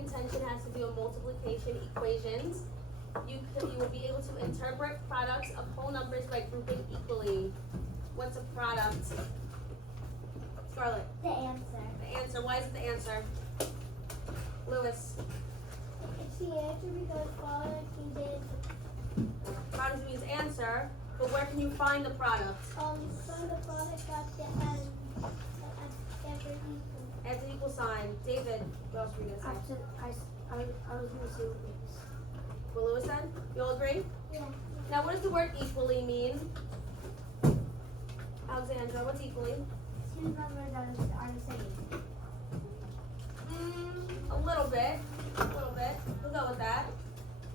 intention has to do with multiplication equations. You will be able to interpret products of whole numbers by grouping equally. What's a product? Scarlett. The answer. The answer. Why is it the answer? Lewis. It's the answer because product means answer. Product means answer, but where can you find the product? Find the product at the end. After equal. At the equal sign. David, what else were you going to say? I was going to say Lewis. What Lewis said? You all agree? Yeah. Now, what does the word equally mean? Alexandra, what's equally? Two numbers are the same. A little bit. A little bit. We'll go with that.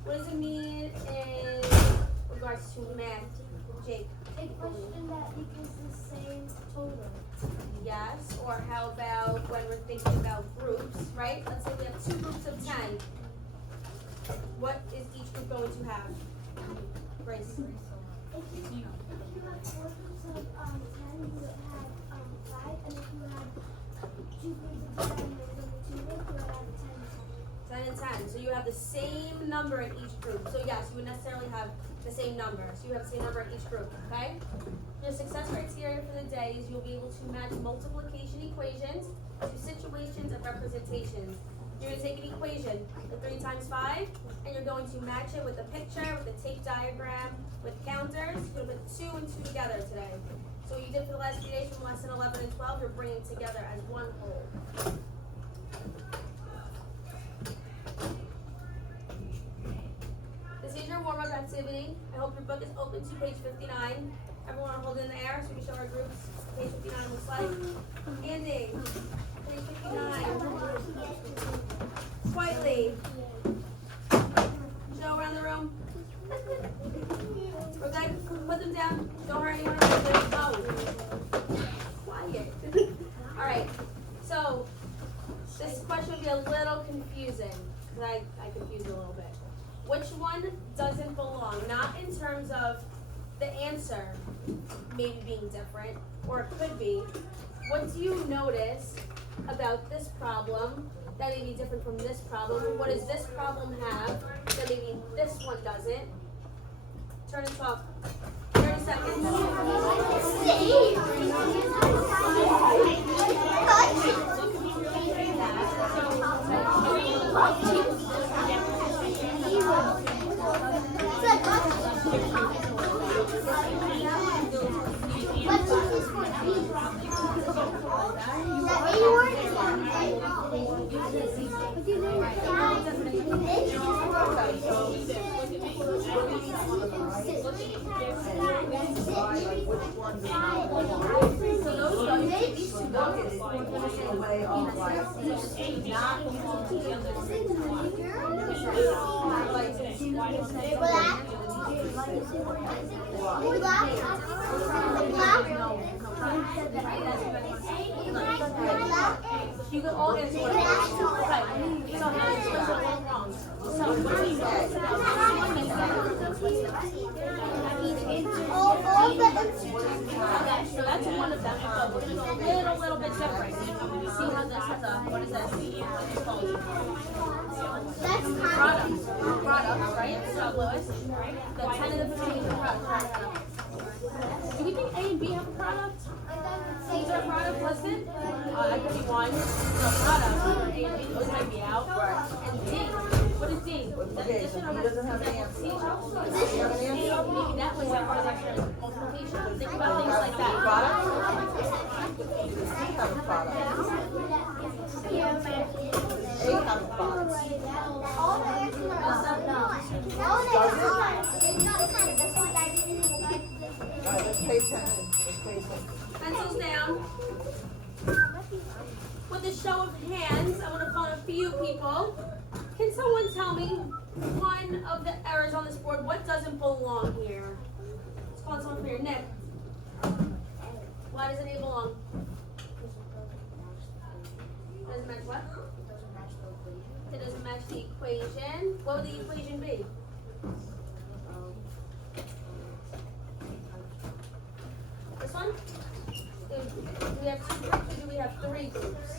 What does it mean in regards to math? Jake? A question that equals the same total. Yes. Or how about when we're thinking about groups, right? Let's say we have two groups of 10. What is each group going to have? Grace? If you have four groups of 10, you would have 5, and if you have two groups of 10, there's only two groups, you would have 10 and 10. 10 and 10. So you have the same number in each group. So yes, you would necessarily have the same number. So you have the same number in each group, okay? Your success criteria for the day is you'll be able to match multiplication equations to situations of representations. You're going to take an equation, the 3 times 5, and you're going to match it with a picture, with a tape diagram, with counters. You're going to put 2 and 2 together today. So what you did for the last few days from lesson 11 and 12, you're bringing together as one whole. This is your warm-up activity. I hope your book is open to page 59. Everyone hold it in the air so we can show our groups page 59 looks like. Andy, page 59. Quietly. Show around the room. We're good. Put them down. Don't hurt anyone around them. Oh. Quiet. All right. So this question will be a little confusing because I confused it a little bit. Which one doesn't belong? Not in terms of the answer maybe being different, or it could be. What do you notice about this problem that may be different from this problem? What does this problem have that maybe this one doesn't? Turn and talk. 30 seconds. You can all answer what right. So how is it wrong? So that's one of them. A little bit different. See how this has a, what is that? Product, right? So Lewis, the 10 of the 15 is a product. Do we think A and B have a product? Is there a product listed? That could be one. No product. A and B, those might be out. And D, what is D? Is that addition or doesn't have an answer? Maybe that was a part of extra multiplication. Think about things like that. Product? Have a product. A have a product. All the answers are Let's pay 10. Let's pay 10. Pencils down. With a show of hands, I want to call a few people. Can someone tell me one of the errors on this board? What doesn't belong here? Let's call someone for your Nick. Why doesn't A belong? Doesn't match what? It doesn't match the equation. What would the equation be? This one? Do we have 2 groups or do we have 3 groups?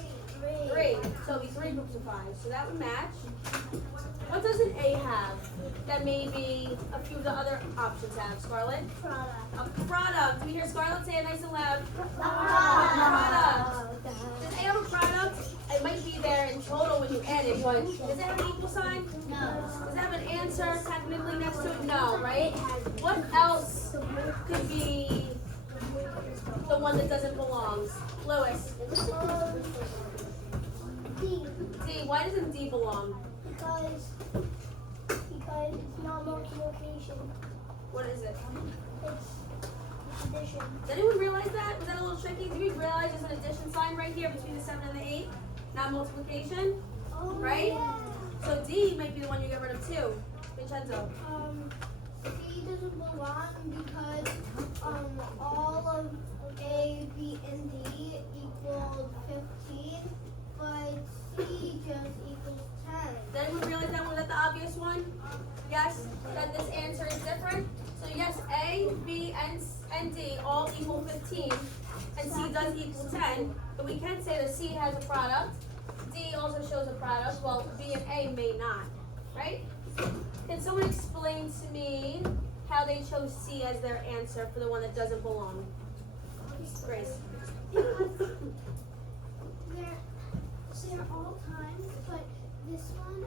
3. So it'll be 3 groups of 5. So that would match. What does an A have that maybe a few of the other options have, Scarlett? Product. A product. We hear Scarlett say it nice and loud. Product. Does A have a product? It might be there in total when you add it, but does it have an equal sign? No. Does it have an answer technically next to it? No, right? What else could be the one that doesn't belong? Lewis. D. D. Why doesn't D belong? Because it's not multiplication. What is it? It's addition. Did anyone realize that? Was that a little tricky? Did we realize there's an addition sign right here between the 7 and the 8? Not multiplication? Oh, Right? Yeah. So D might be the one you get rid of too. Vincenzo. C doesn't belong because all of A, B, and D equaled 15, but C just equals 10. Did anyone realize that was that the obvious one? Yes? That this answer is different? So yes, A, B, and D all equal 15, and C does equal 10, but we can say that C has a product. D also shows a product, while B and A may not, right? Can someone explain to me how they chose C as their answer for the one that doesn't belong? Grace. They're all times, but this one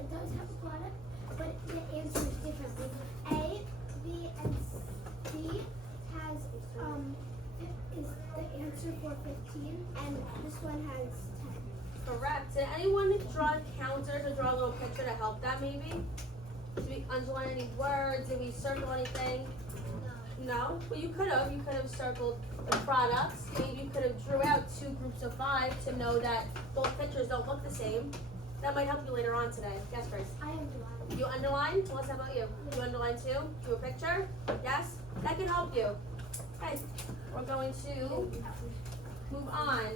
it does have a product, but the answer is different. A, B, and C has is the answer for 15, and this one has 10. Correct. Did anyone draw counters or draw a little picture to help that maybe? Did we underline any words? Did we circle anything? No? Well, you could have. You could have circled the products. Maybe you could have drew out 2 groups of 5 to know that both pictures don't look the same. That might help you later on today. Yes, Grace? I am blind. You underline? Melissa, how about you? You underline too? Do a picture? Yes? That can help you. Okay. We're going to move on.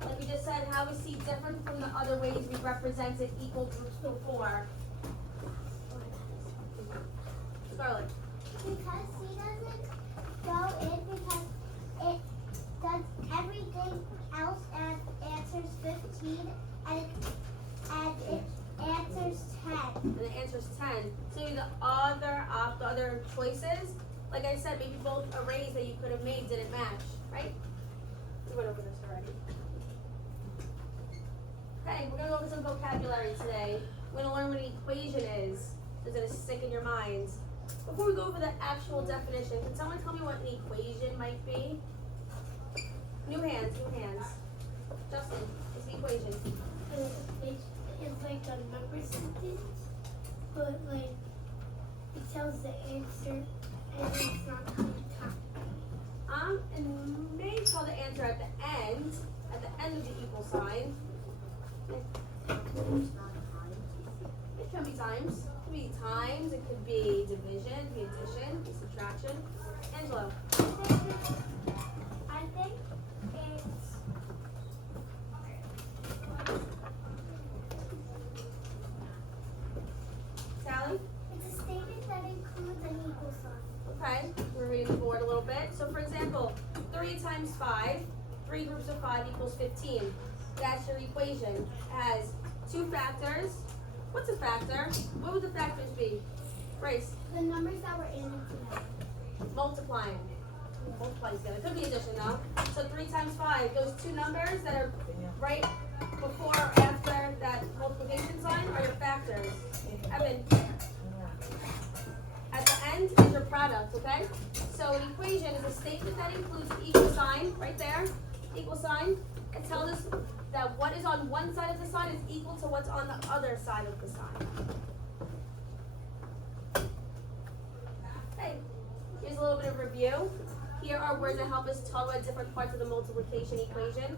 Like we just said, how is C different from the other ways we represented equal groups before? Scarlett. Because C doesn't go in because it does everything else and answers 15 and it answers 10. And the answer is 10. So the other choices, like I said, maybe both arrays that you could have made didn't match, right? We went over this already. Okay, we're going to go over some vocabulary today. We're going to learn what an equation is. It's going to stick in your minds. Before we go over the actual definition, can someone tell me what an equation might be? New hands. Justin, what's the equation? It's like a number sentence, but like it tells the answer and it's not time. And maybe tell the answer at the end of the equal sign. It can be times. It could be times, it could be division, it could be addition, it could be subtraction. Angelo. I think it's Sally? it's a statement that includes an equal sign. Okay, we're reading the board a little bit. So for example, 3 times 5, 3 groups of 5 equals 15. That's your equation. It has 2 factors. What's a factor? What would the factors be? Grace? The numbers that were in it together. Multiplying. Multiplying together. It could be addition though. So 3 times 5, those 2 numbers that are right before or after that multiplication sign are your factors. Evan? At the end is your product, okay? So an equation is a statement that includes an equal sign, right there, equal sign. It tells us that what is on one side of the sign is equal to what's on the other side of the sign. Okay, here's a little bit of review. Here are words that help us talk about different parts of the multiplication equation.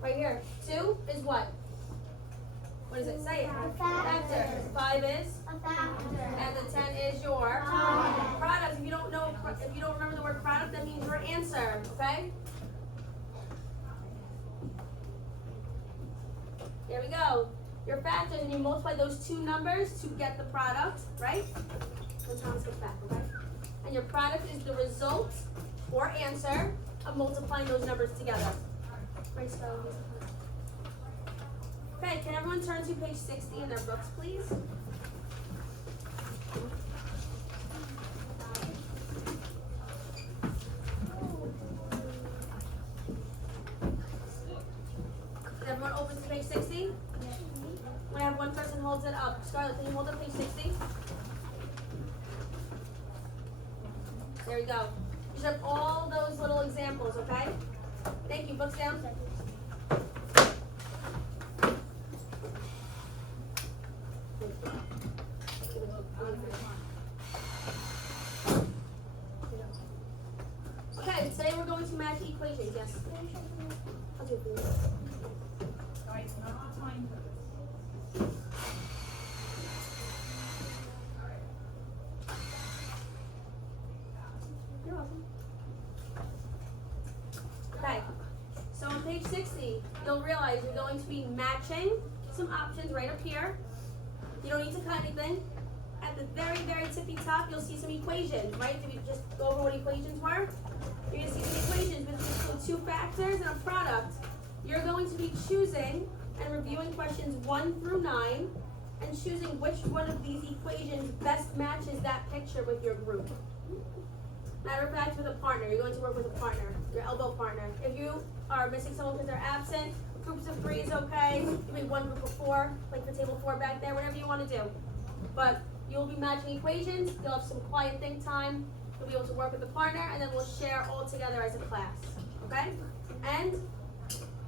Right here, 2 is what? What does it say? A factor. 5 is? A factor. And the 10 is your Product. product. If you don't remember the word product, that means your answer, okay? There we go. Your factors, and you multiply those 2 numbers to get the product, right? When Thomas gets back, okay? And your product is the result or answer of multiplying those numbers together. Right, so everyone turn to page 60 in their books, please? Is everyone open to page 60? I'm gonna have one person holds it up. Scarlett, can you hold up page 60? There you go. You should have all those little examples, okay? Thank you. Books down. Okay, today we're going to match equations, yes. I'll do it for you. Guys, not time for this. You're welcome. Okay, so on page 60, you'll realize you're going to be matching some options right up here. You don't need to cut anything. At the very, very tippy top, you'll see some equations, right? Did we just go over what equations were? You're going to see some equations which include two factors and a product. You're going to be choosing and reviewing questions 1 through 9 and choosing which one of these equations best matches that picture with your group. Matter of fact, with a partner, you're going to work with a partner, your elbow partner. If you are missing someone because they're absent, groups of 3 is okay. You make one group of 4, like the table 4 back there, whatever you want to do. But you'll be matching equations, you'll have some quiet think time, you'll be able to work with a partner, and then we'll share all together as a class, okay? And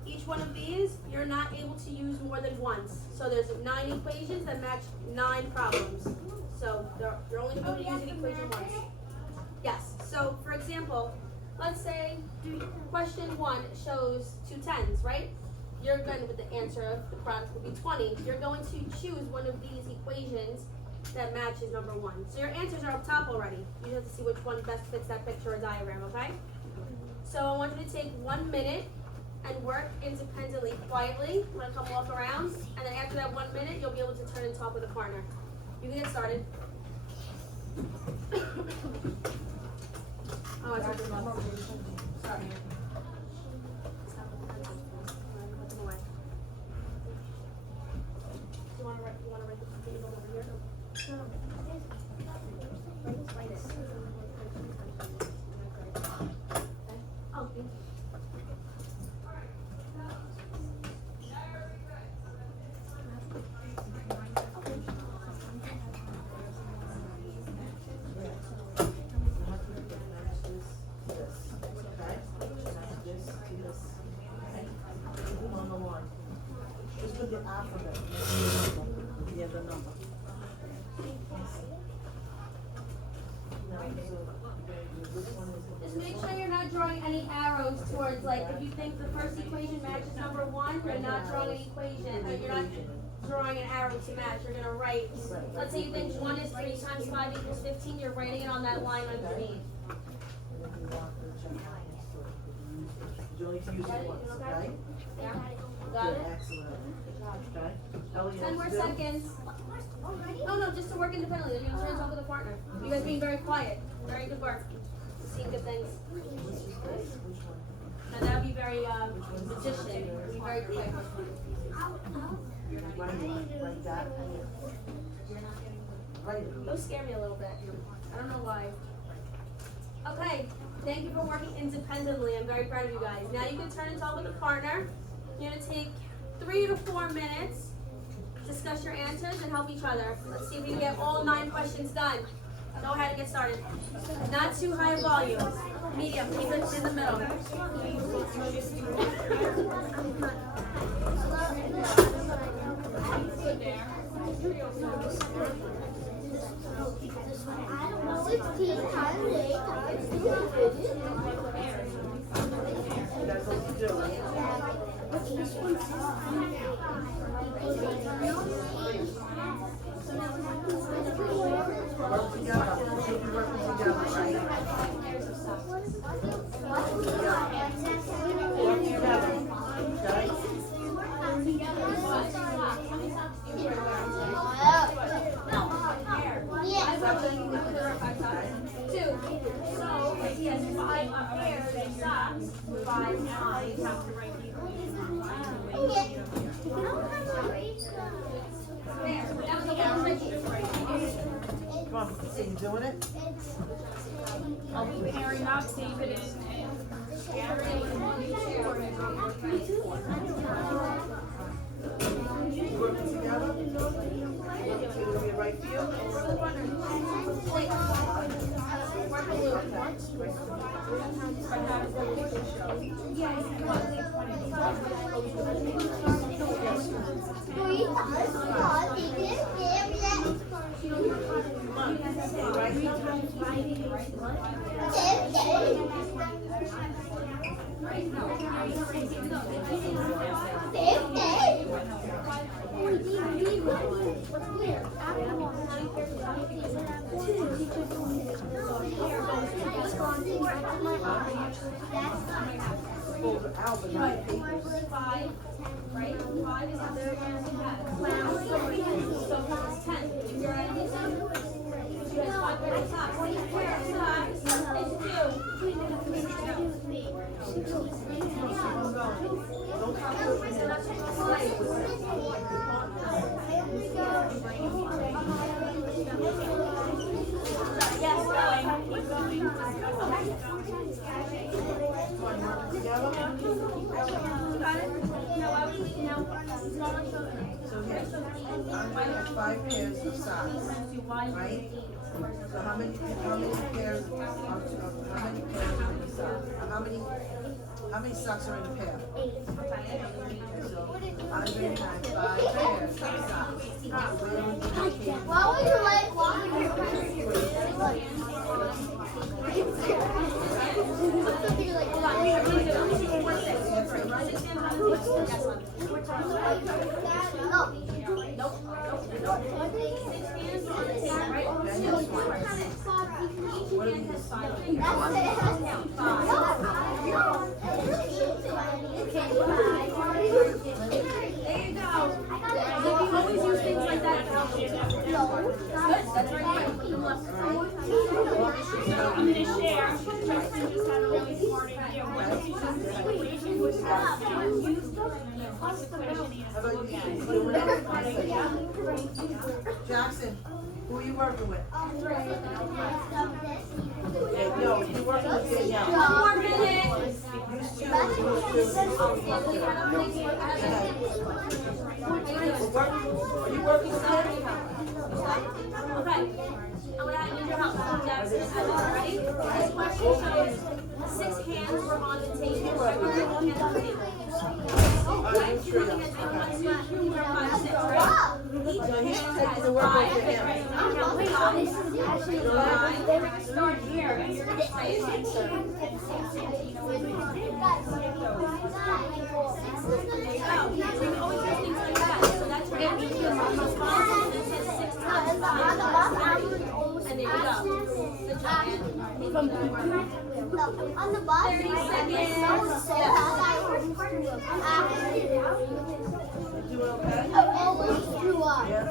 each one of these, you're not able to use more than once. So there's 9 equations that match 9 problems. So you're only going to be able to use an equation once. Yes, so for example, let's say question 1 shows 2 10s, right? You're going with the answer of the product will be 20. You're going to choose one of these equations that matches number 1. So your answers are up top already. You just have to see which one best fits that picture or diagram, okay? So I want you to take 1 minute and work independently, quietly. I'm going to come walk around, and then after that 1 minute, you'll be able to turn and talk with a partner. You can get started. Oh, I took them off. Sorry. Put them away. Do you want to write the table over here? Write it. Oh, thank you. Just put the alphabet. Yeah, the number. Just make sure you're not drawing any arrows towards, like, if you think the first equation matches number 1, you're not drawing an equation, or you're not drawing an arrow to match. You're going to write, let's say you think 1 is 3 times 5 equals 15, you're writing it on that line underneath. You only to use it once, okay? Yeah? Got it? Excellent. Okay. Ellie, 10 more else to do? seconds. No, just to work independently. Then you're going to talk with a partner. You guys being very quiet. Very good work. Seeing good things. Now that would be very magician. It would be very quick. Like that. Right. Those scare me a little bit. I don't know why. Okay, thank you for working independently. I'm very proud of you guys. Now you can turn and talk with a partner. You're going to take 3 to 4 minutes, discuss your answers, and help each other. Let's see if we can get all 9 questions done. Go ahead and get started. Not too high volume. Medium, keep it in the middle. That's what you do. Work together. Keep you working together, right? Work together. Okay? Two. So if he has 5 pairs of socks, 5 times, you have to write the equation. on, see, you doing it? Are we pairing up David and Aaron? Working together? It'll be right for you? Over Albert, not papers. 5, right? 5 is after 10. So it's 10. If you're at this end, you guys 5 right at the top. Don't stop looking at it. Yes, going. Together? So here, I'm gonna have 5 pairs of socks, right? So how many pairs of how many pairs are in the sock? How many socks are in a pair? Okay, so I'm gonna have 5 pairs of socks. Why would you like walking your What are these? Always use things like that. Good, that's right. I'm gonna share. Justin just had a really smart idea. What you just equation was just use the equation he has How to about look you? at. You doing it? Jackson, who are you working with? No, you're working with Danielle. 1 more minute. Use two, use two. Are you working with him? Okay. I'm gonna need your help. Jackson, ready? This question shows 6 hands were on the table. Hands on the table. Okay. I'm sure. 1, 2, 3, 4, 5, 6, right? Each So he's hand taking the has work 5. over him. They're gonna start here and you're gonna try to answer. There you go. We can always use things like that. So that's right. And it says 6 times 5. And there you go. Good job, Ann. On the bus, 30 seconds. You doing okay? I almost threw up. Yeah.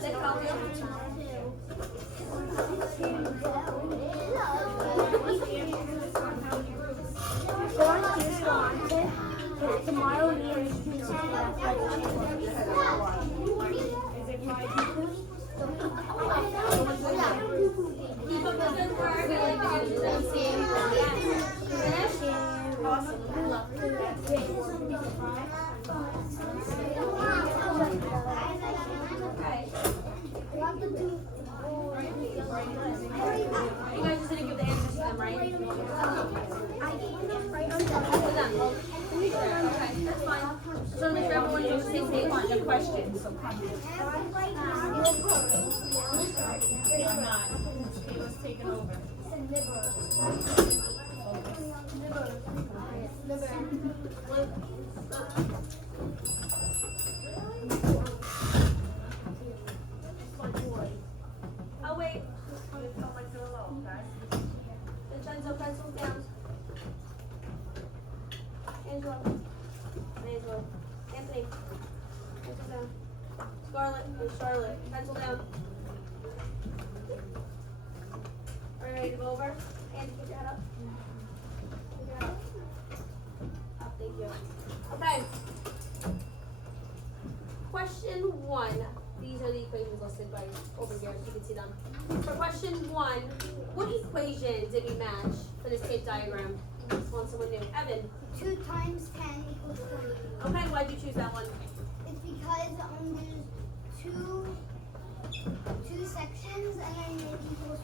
They call you. Tomorrow we are going to Keep up the good work. I like to get you see. Finish? Awesome. Okay. You guys just didn't give the answers to them, right? To them. Okay, that's fine. Certainly for everyone, you just take one. The question, so come in. I'm not. He was taken over. Oh, wait. Vincenzo, pencils down. Angela. Angela. Anthony. Pencil down. Scarlett and Charlotte. Pencil down. Are you ready to go over? Andy, put your head up. Put your head up. Up, thank you. Okay. Question 1. These are the equations listed by over here, so you can see them. For question 1, what equation did we match for this tape diagram? Just want someone new. Evan. 2 times 10 equals 20. Okay, why'd you choose that one? It's because there's two sections and then it equals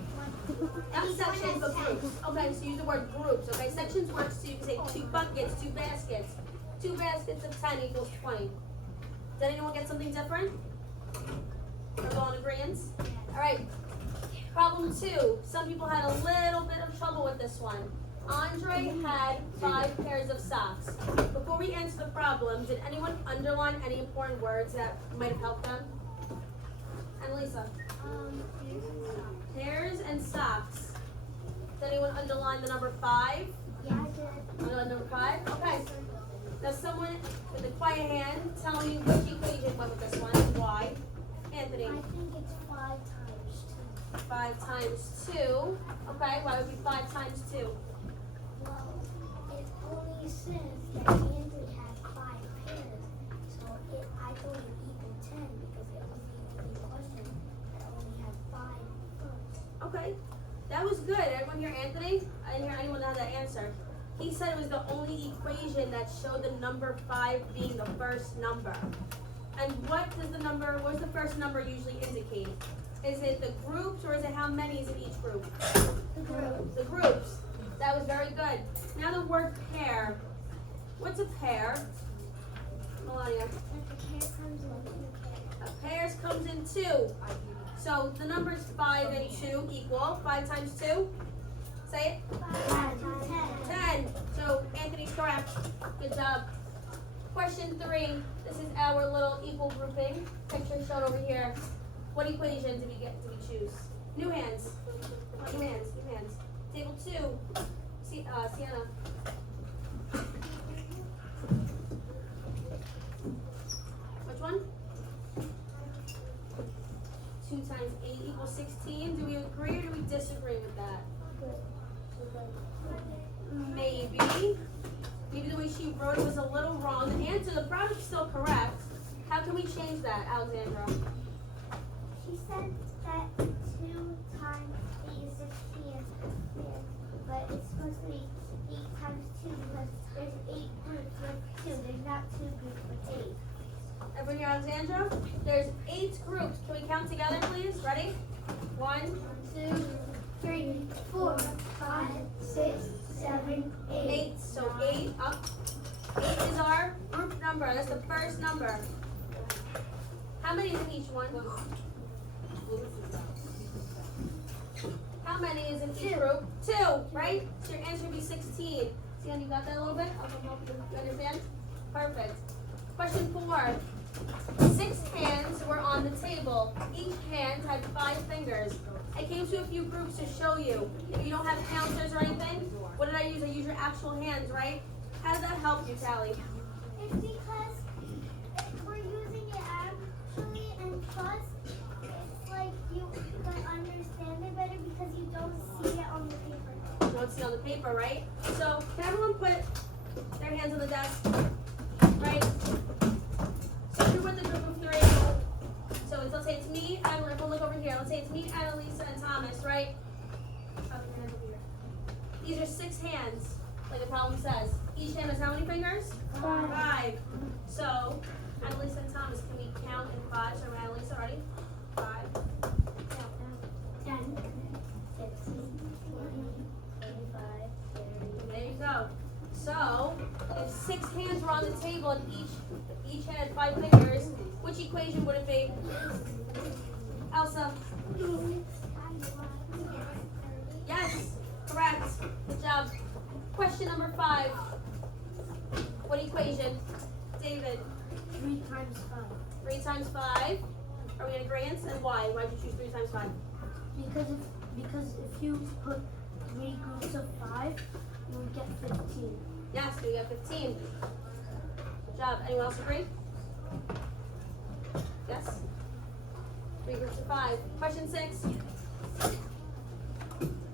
20. Not Each one sections, but has 10. groups. Okay, so use the word groups. Okay, sections work so you can say 2 buckets, 2 baskets. 2 baskets of 10 equals 20. Did anyone get something different? We're all in agreement? All right. Problem 2. Some people had a little bit of trouble with this one. Andre had 5 pairs of socks. Before we answer the problem, did anyone underline any important words that might have helped them? Annalisa. Pairs and socks. Did anyone underline the number 5? Yeah, I did. Underline number 5? Okay. Now someone with a quiet hand tell me which equation went with this one. Why? Anthony. I think it's 5 times 2. 5 times 2. Okay, why would it be 5 times 2? Well, it only says that Andrew had 5 pairs, so I thought it equaled 10 because it was the only question that only had 5 first. Okay. That was good. Everyone hear Anthony? I didn't hear anyone that had that answer. He said it was the only equation that showed the number 5 being the first number. And what does the first number usually indicate? Is it the groups or is it how many is in each group? The group. The groups. That was very good. Now the word pair. What's a pair? Melania. A pairs comes in 2. So the numbers 5 and 2 equal 5 times 2. Say it. 10. So Anthony's correct. Good job. Question 3. This is our little equal grouping. Picture shown over here. What equation did we choose? New hands. New hands. New hands. Table 2. Sienna. Which one? 2 times 8 equals 16. Do we agree or do we disagree with that? Maybe. Maybe the way she wrote it was a little wrong. The answer, the product's still correct. How can we change that, Alexandra? She said that 2 times 8 is 16, but it's supposed to be 8 times 2 because there's 8 groups with 2. There's not 2 groups with 8. Everyone hear Alexandra? There's 8 groups. Can we count together, please? Ready? 1, 2, 3, 4, 5, 6, 7, 8. 8. So 8 up. 8 is our group number. That's the first number. How many is in each one? How many is in each group? 2, right? So your answer would be 16. Sian, you got that a little bit? I'll help you. You understand? Perfect. Question 4. 6 hands were on the table. Each hand had 5 fingers. I came to a few groups to show you. If you don't have counters or anything, what did I use? I used your actual hands, right? How did that help you, Tally? It's because we're using it actually, and plus, it's like you can understand it better because you don't see it on the paper. You don't see on the paper, right? So can everyone put their hands on the desk? Right? So if you're with a group of 3, so let's say it's me, and everyone look over here. Let's say it's me, Annalisa, and Thomas, right? These are 6 hands, like the problem says. Each hand has how many fingers? 5. So, Annalisa and Thomas, can we count in 5? So, Annalisa, ready? 5. 10, 15, 20, 25, 30. There you go. So, if 6 hands were on the table and each hand had 5 fingers, which equation would it be? Elsa? Yes, correct. Good job. Question number 5. What equation? David? 3 times 5. 3 times 5. Are we in agreement? And why? Why did you choose 3 times 5? Because if you put 3 groups of 5, you would get 15. Yes, we got 15. Good job. Anyone else agree? Yes? 3 groups of 5. Question 6.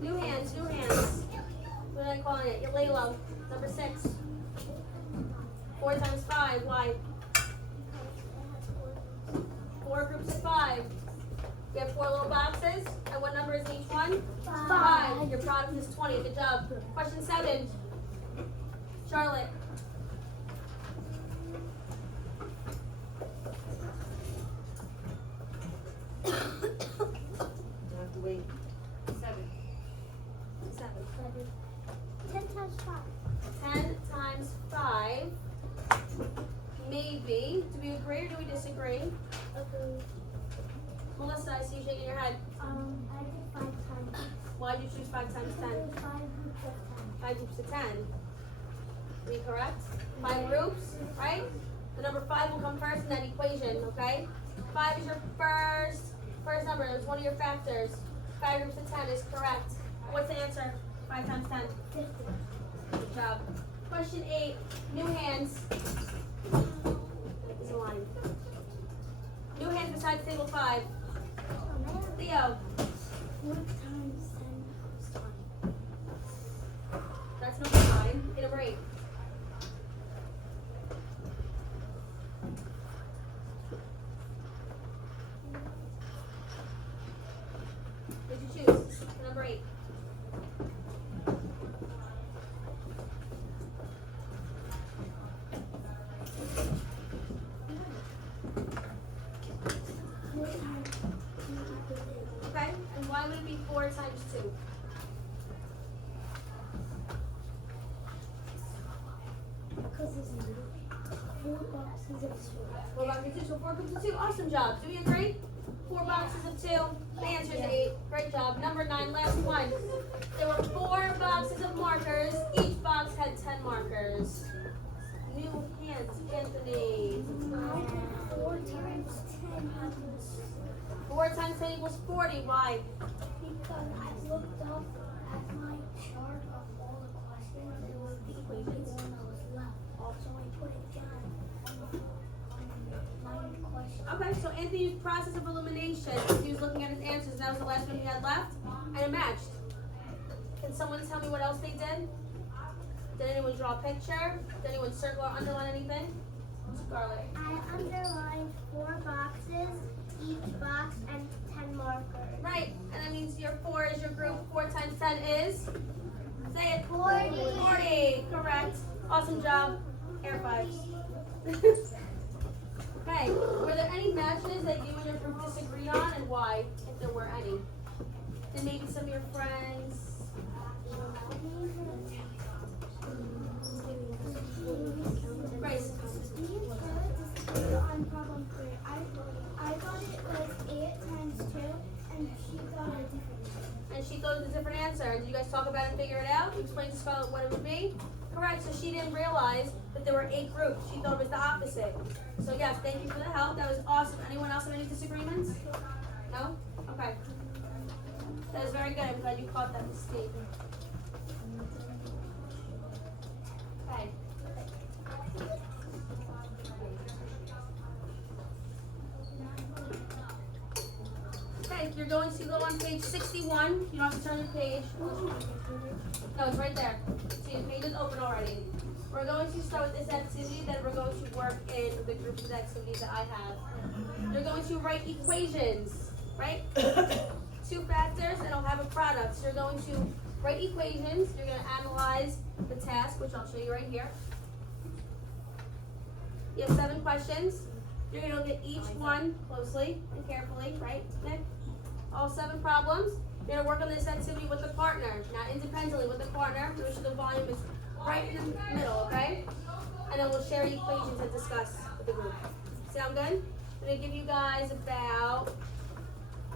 New hands, new hands. What am I calling it? Your Laylo. Number 6. 4 times 5. Why? 4 groups of 5. You have 4 little boxes, and what number is each one? 5. 5. Your product is 20. Good job. Question 7. Charlotte. You have to wait. 7. 10 times 5. 10 times 5. Maybe. Do we agree or do we disagree? Okay. Melissa, I see you shaking your head. I did 5 times. Why did you choose 5 times 10? 5 groups of 10. 5 groups of 10. Are you correct? 5 groups, right? The number 5 will come first in that equation, okay? 5 is your first number. It's one of your factors. 5 groups of 10 is correct. What's the answer? 5 times 10. 50. Good job. Question 8. New hands. There's a line. New hands besides table 5. Leo. 4 times 10 is 20. That's number 9. Get a break. What did you choose? Number 8. Okay, and why would it be 4 times 2? Because there's 4 boxes of 2. 4 boxes of 2, so 4 groups of 2. Awesome job. Do we agree? 4 boxes of 2. The answer is 8. Great job. Number 9, last one. There were 4 boxes of markers. Each box had 10 markers. New hands, Anthony. 4 times 10 equals 4 times 10 equals 40. Why? because I looked up at my chart of all the questions and it was the only one that was left. So I put it down on the 9 question. Okay, so Anthony used process of elimination. He was looking at his answers, and that was the last one he had left, and it matched. Can someone tell me what else they did? Did anyone draw a picture? Did anyone circle or underline anything? Scarlett. I underlined 4 boxes, each box, and 10 markers. Right, and that means your 4 is your group. 4 times 10 is? Say it. 40. 40, correct. Awesome job. Air fives. Okay, were there any matches that you and your group disagreed on, and why, if there were any? And maybe some of your friends? Grace. On problem 3, I thought it was 8 times 2, and she got a different answer. And she thought it was a different answer. Did you guys talk about it and figure it out? You explained to Scarlett what it would be? Correct, so she didn't realize that there were 8 groups. She thought it was the opposite. So yes, thank you for the help. That was awesome. Anyone else have any disagreements? No? Okay. That was very good. I'm glad you caught that mistake. Okay. Okay, you're going to go on page 61. You don't have to turn the page. No, it's right there. See, the page is open already. We're going to start with this activity that we're going to work in the groups of activities that I have. You're going to write equations, right? 2 factors and it'll have a product. So you're going to write equations. You're going to analyze the task, which I'll show you right here. You have 7 questions. You're going to look at each one closely and carefully, right, Nick? All 7 problems. You're going to work on this activity with a partner, not independently, with a partner. Make sure the volume is right in the middle, okay? And then we'll share equations and discuss with the group. Sound good? I'm going to give you guys about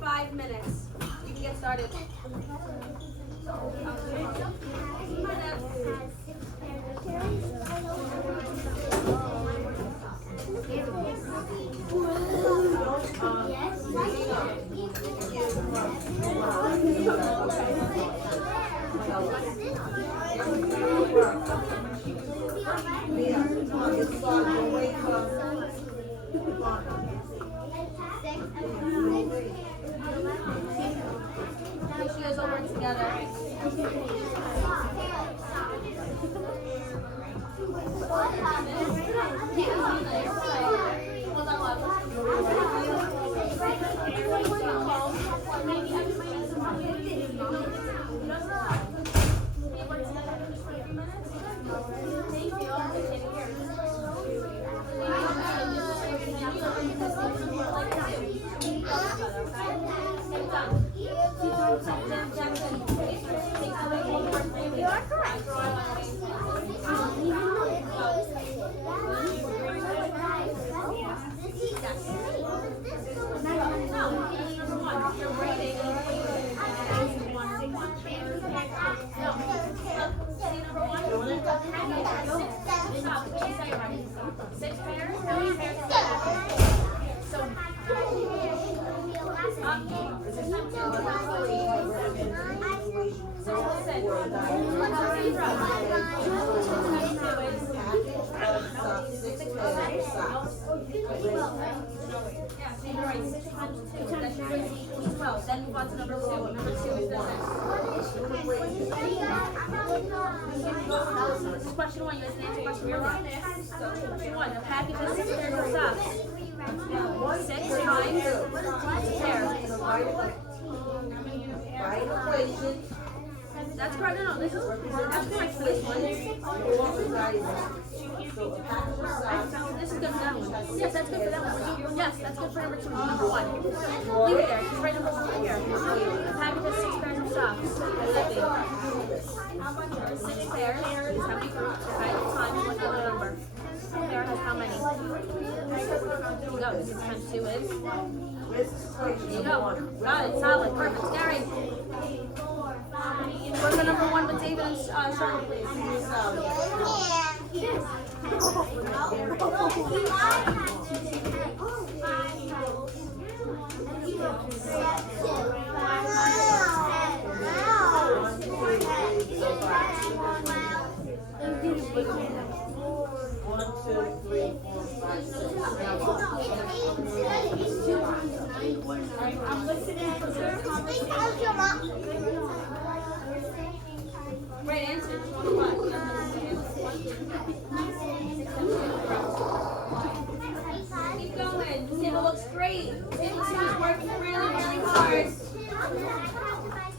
5 minutes. You can get started. Make sure you guys all work together. Hold on, love. socks. Yeah, so you're right, 6 times 2, that should bring you equals 12. Then move on to number 2. Number 2 is this. This is question 1, you guys can answer question 1. Question 1, a package has 6 pairs of socks. 6 times 2 pairs. So by equation, That's correct, no, this is, that's correct for this one. so a package of socks. This is good for that one. Yes, that's good for that one. Yes, that's good for number 2, number 1. Leave it there, just write number 1 here. A package has 6 pairs of socks. Living. 6 pairs is how many groups, okay? Times what other number? A pair has how many? There you go, 6 times 2 is? Where's this equation? There you Number go. one. Got it, solid, perfect. Gary. Work on number 1 with David and Charlotte, please. One, two, three, four, five, six, seven. I'm listening for the Right answer. What? Keep going. Table looks great. Table 2 is working really, really hard.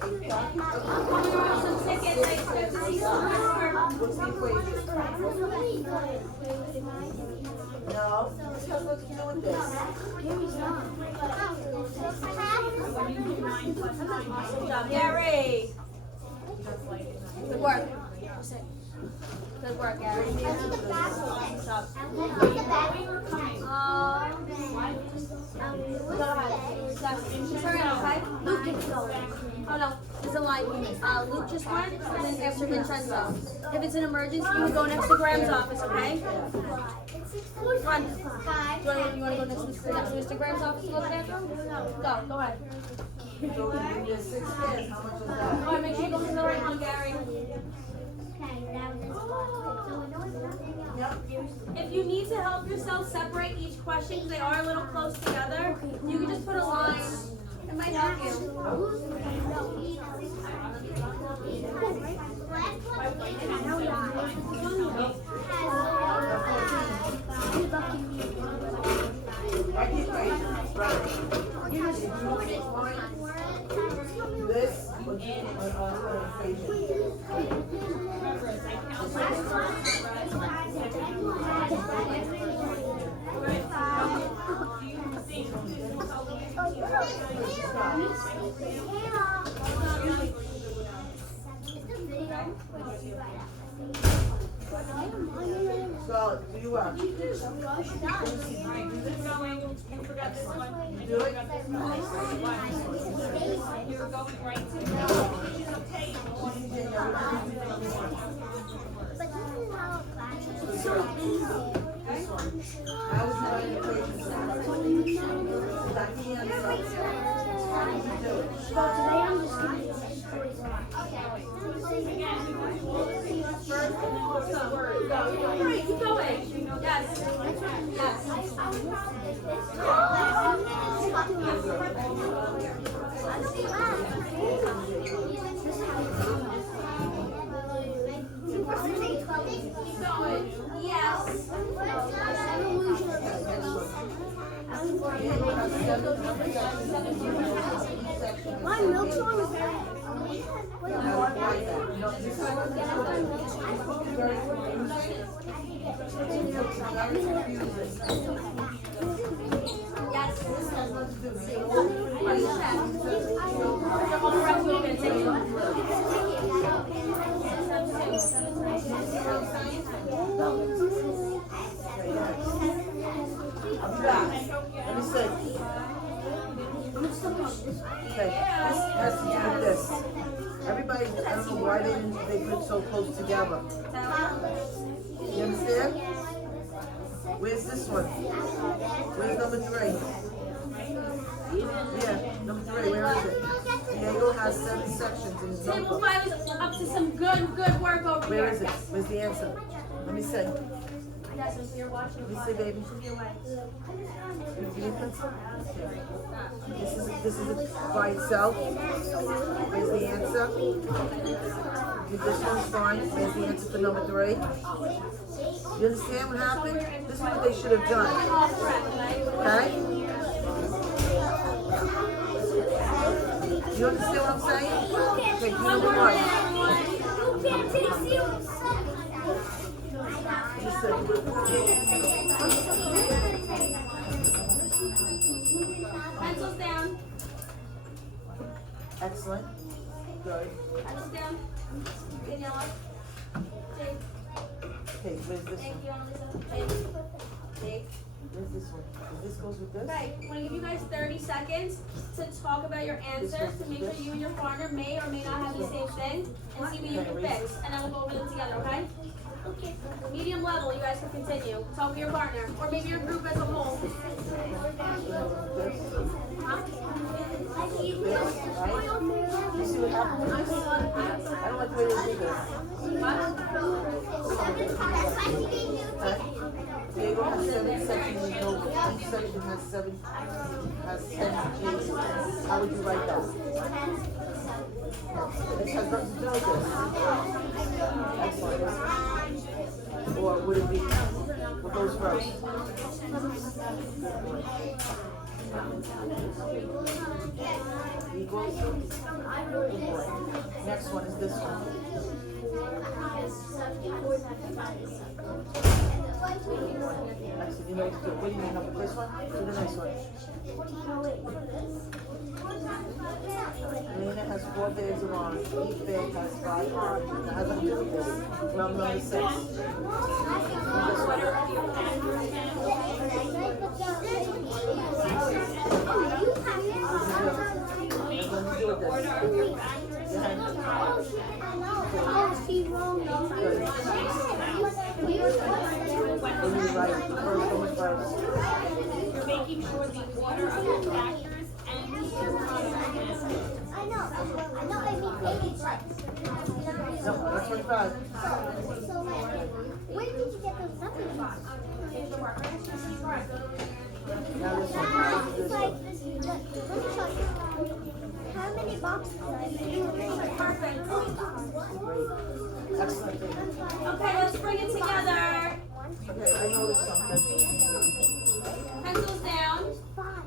Coming around some tickets. I expect to see some more. What's the equation? No, this has nothing to do with this. Good job, Gary. Good work. Good work, Gary. Good job. Turn it, okay? Luke gets going. Oh no, there's a line. Luke just went, and then after Vincenzo. If it's an emergency, you would go next to Graham's office, okay? Run. You want to go next to Mr. Graham's office to go to the bathroom? Go ahead. So there's 6 pairs, how much is that? Go ahead, make sure you go to the right one, Gary. Yep. If you need to help yourself separate each question, because they are a little close together, you can just put a line. It might help you. Right equation, right. This would be an equation. So, do you Going, you forgot this one. do it? You're going right to the table. How is that an equation? That's the answer. How did you do it? Alright, keep going. Yes. Yes. Yes. My milk's on Let me see. Okay, this has to do with this. Everybody, I don't know why they put so close together. You understand? Where's this one? Where's number 3? Yeah, number 3, where is it? Diego has 7 sections in his Table notebook. 5 is up to some good work over Where here. is it? Where's the answer? Let me see. Yes, so you're watching. Let me see, baby. Should be away. Give me a pencil. This is it by itself. Here's the answer. This one's fine. Here's the answer for number 3. You understand what happened? This is what they should have done. Okay? You understand what I'm saying? Okay, number 1. You can't take 0 Just say. Pencils down. Excellent. Good. Pencils down. Daniela. Jake. Okay, where's this Thank one? you, Annalisa. Jake. Jake. Where's this one? This goes with this? Okay, I'm gonna give you guys 30 seconds to talk about your answers, to make sure you and your partner may or may not have the same thing, and see what you can fix, and then we'll go over them together, okay? Okay. Medium level, you guys can continue. Talk with your partner, or maybe your group as a whole. You see what happened? I don't like the way they do this. Diego has 7 sections, each section has 10 G's. How would you write that? This has nothing to do with this. Excellent. Or would it be, what goes first? Equals? Next one is this one. Excellent, you know what to do. What do you mean, number this one? Do the next one. Lena has 4 bags of arms. Each bag has 5 arms. That has nothing to do with this. Round number 6. You're making sure the order of your factors and your products is. No, that's 25. Where did you get those numbers from? Now this one. It's like, look, let me show you. How many boxes are there? Perfect. Excellent. Okay, let's bring it together. Okay, I noticed something. Pencils down,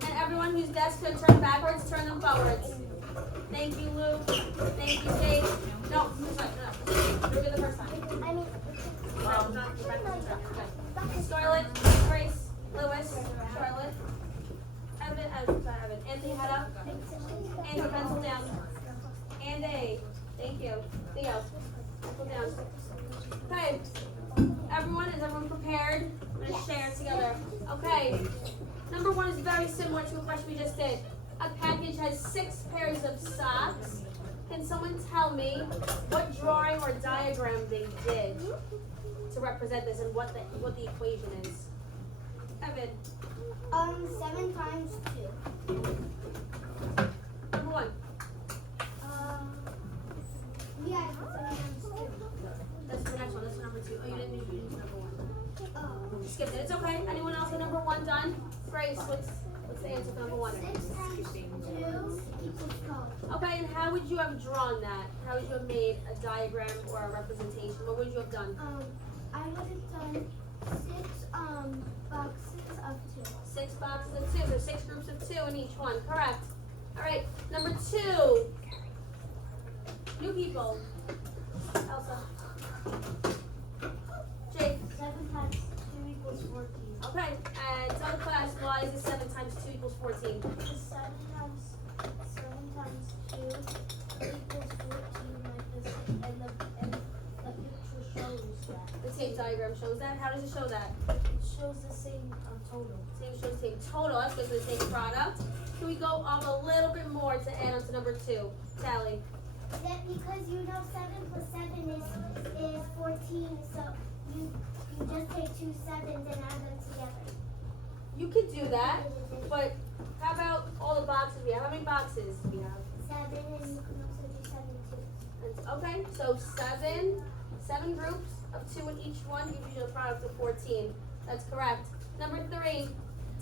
and everyone whose desk could turn backwards, turn them forwards. Thank you, Luke. Thank you, Jake. No, sorry, no. You'll be the first time. I mean, Scarlett, Grace, Lewis, Charlotte, Evan, Anthony, head up. Andrew, pencil down. Andy, thank you. Theo, pencil down. Okay, everyone, is everyone prepared? We're gonna share it together. Okay, number 1 is very similar to a question we just did. A package has 6 pairs of socks. Can someone tell me what drawing or diagram they did to represent this and what the equation is? Evan, 7 times 2. number 1. Yeah, 7 times 2. That's the next one. That's number 2. Oh, you didn't do number 1. Oh. You skipped it. It's okay. Anyone else with number 1 done? Grace, what's the answer for number 1? 6 times 2 equals 12. Okay, and how would you have drawn that? How would you have made a diagram or a representation? What would you have done? I would have done 6 boxes of 2. 6 boxes of 2. So 6 groups of 2 in each one. Correct. All right. Number 2. New people. Elsa. Jake. 7 times 2 equals 14. Okay. And tell the class why is it 7 times 2 equals 14? Because 7 times 2 equals 14 like this, and the picture shows that. The tape diagram shows that. How does it show that? It shows the same total. Same shows same total. That's good for the same product. Can we go up a little bit more to add on to number 2? Tally. That because you know 7 plus 7 is 14, so you just take 2 7s and add them together. You could do that, but how about all the boxes we have? How many boxes do we have? 7, and you can also do 7 too. Okay, so 7 groups of 2 in each one gives you a product of 14. That's correct. Number 3,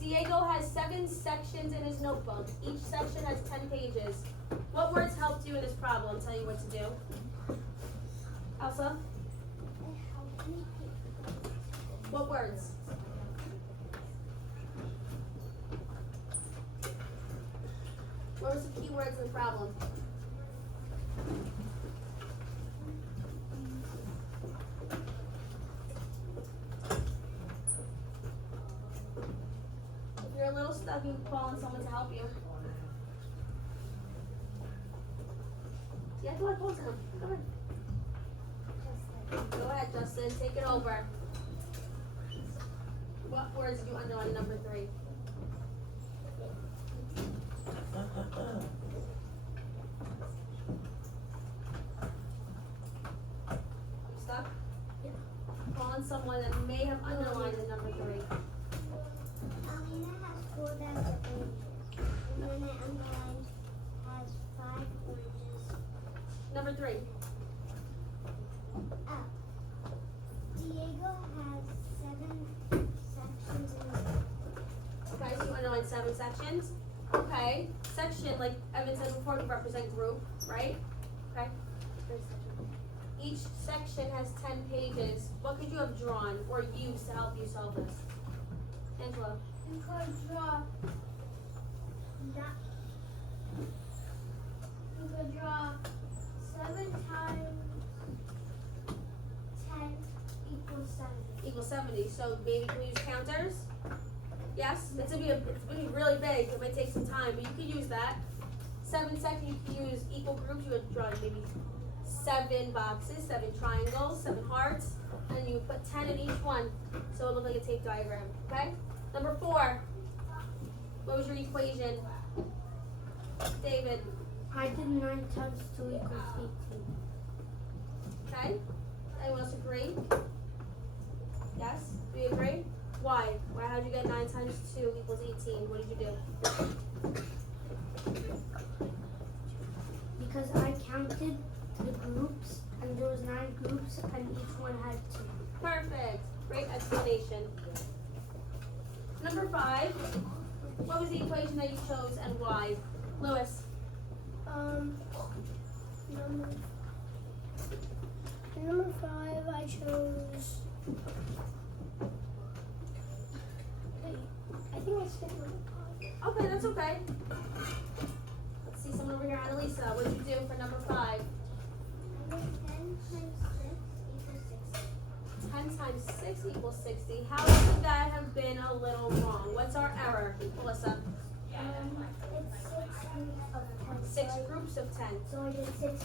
Diego has 7 sections in his notebook. Each section has 10 pages. What words helped you in this problem? Tell you what to do. Elsa, what words? What were some key words in the problem? If you're a little stuck, you can call on someone to help you. Yeah, go ahead, call someone. Go ahead. Go ahead, Justin. Take it over. What words did you underline in number 3? Stuck? Yeah. Call on someone that may have underlined in number 3. Alina has 4 bags of oranges. And then I underlined has 5 oranges. Number 3. Oh. Diego has 7 sections in his book. Okay, so you underline 7 sections. Okay. Section, like Evan said before, can represent group, right? Okay. Each section has 10 pages. What could you have drawn or used to help you solve this? Angela. You could draw that. You could draw 7 times 10 equals 70. Equals 70. So maybe can we use counters? Yes? It's gonna be really big. It might take some time, but you could use that. 7 seconds, you could use equal groups. You would draw maybe 7 boxes, 7 triangles, 7 hearts, and you put 10 in each one, so it looked like a tape diagram. Okay? Number 4. What was your equation? David. I did 9 times 2 equals 18. Okay? Anyone else agree? Yes? Do you agree? Why? How did you get 9 times 2 equals 18? What did you do? Because I counted the groups, and there was 9 groups, and each one had 2. Perfect. Great explanation. Number 5. What was the equation that you chose and why? Lewis. Number 5, I chose. Wait, I think I skipped number 5. Okay, that's okay. Let's see someone over here, Annalisa. What did you do for number 5? I did 10 times 6 equals 60. 10 times 6 equals 60. How could that have been a little wrong? What's our error, Melissa? It's 6 groups 6 groups of of 10. 10. So I did 6 times.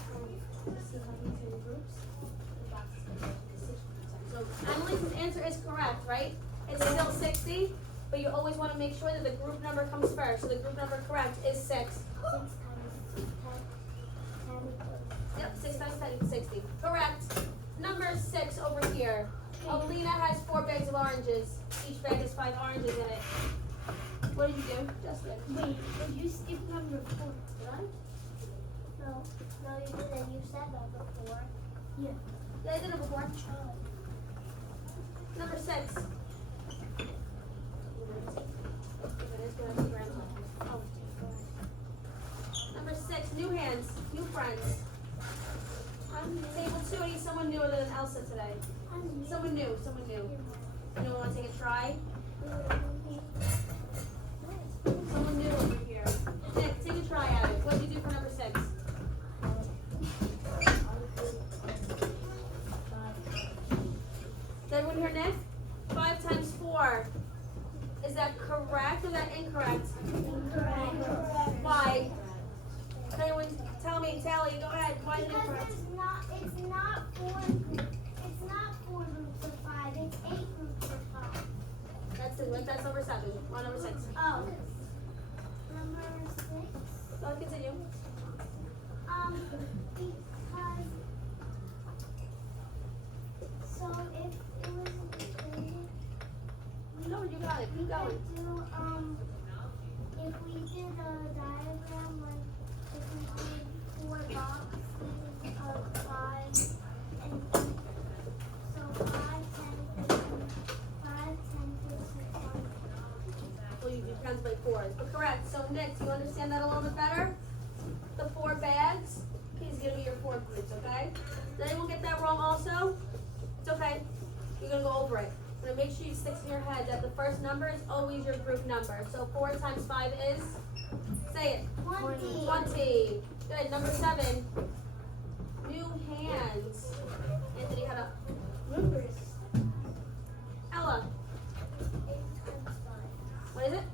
See if I can see the groups. So Annalisa's answer is correct, right? It's still 60, but you always want to make sure that the group number comes first. So the group number correct is 6. 6 times 10 equals. Yep, 6 times 10 equals 60. Correct. Number 6 over here. Alina has 4 bags of oranges. Each bag has 5 oranges in it. What did you do, Justin? Wait, did you skip number 4? Did I? No, you didn't. You said that before. Yeah, I did it before. Number 6. Number 6, new hands, new friends. Table 2, I need someone newer than Elsa today. Someone new. Anyone want to take a try? Someone new over here. Nick, take a try at it. What did you do for number 6? Is everyone here, Nick? 5 times 4. Is that correct or is that incorrect? Why? Anyone tell me, Tally, go ahead. Why is it Because incorrect? it's not 4 groups of 5. It's 8 groups of 5. That's number 7. On number 6. Oh. Number 6. Go ahead, continue. Because so if it was No, you got it. Keep going. if we did a diagram like if we did 4 boxes of 5 and so Well, you counts by fours, but correct. So Nick, do you understand that a little bit better? The 4 bags. Please give me your 4 groups, okay? Did anyone get that wrong also? It's okay. You're gonna go over it. I'm gonna make sure you stick in your head that the first number is always your group number. So 4 times 5 is? Say it. 20. Good. Number 7. New hands. Anthony, how to? Numbers. Ella. 8 times 5. What is it?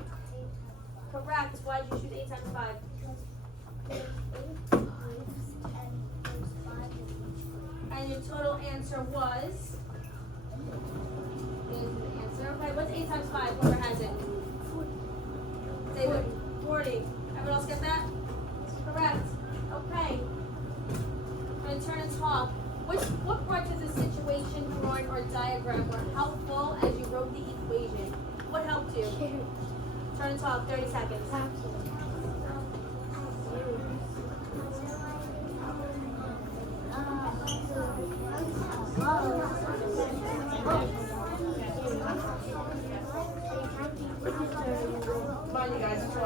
Correct. Why did you choose 8 times 5? And your total answer was? Here's the answer. Okay, what's 8 times 5? Whoever has it. Say what? 40. Everyone else get that? Correct. Okay. I'm going to turn and talk. What parts of the situation, drawing, or diagram were helpful as you wrote the equation? What helped you? Turn and talk, 30 seconds. Come on, you guys, let's go.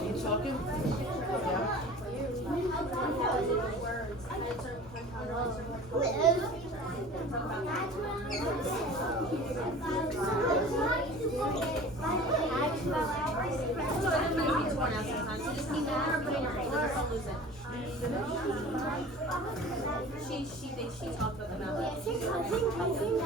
You talking? Yeah. She thinks she talked about the mouth. How did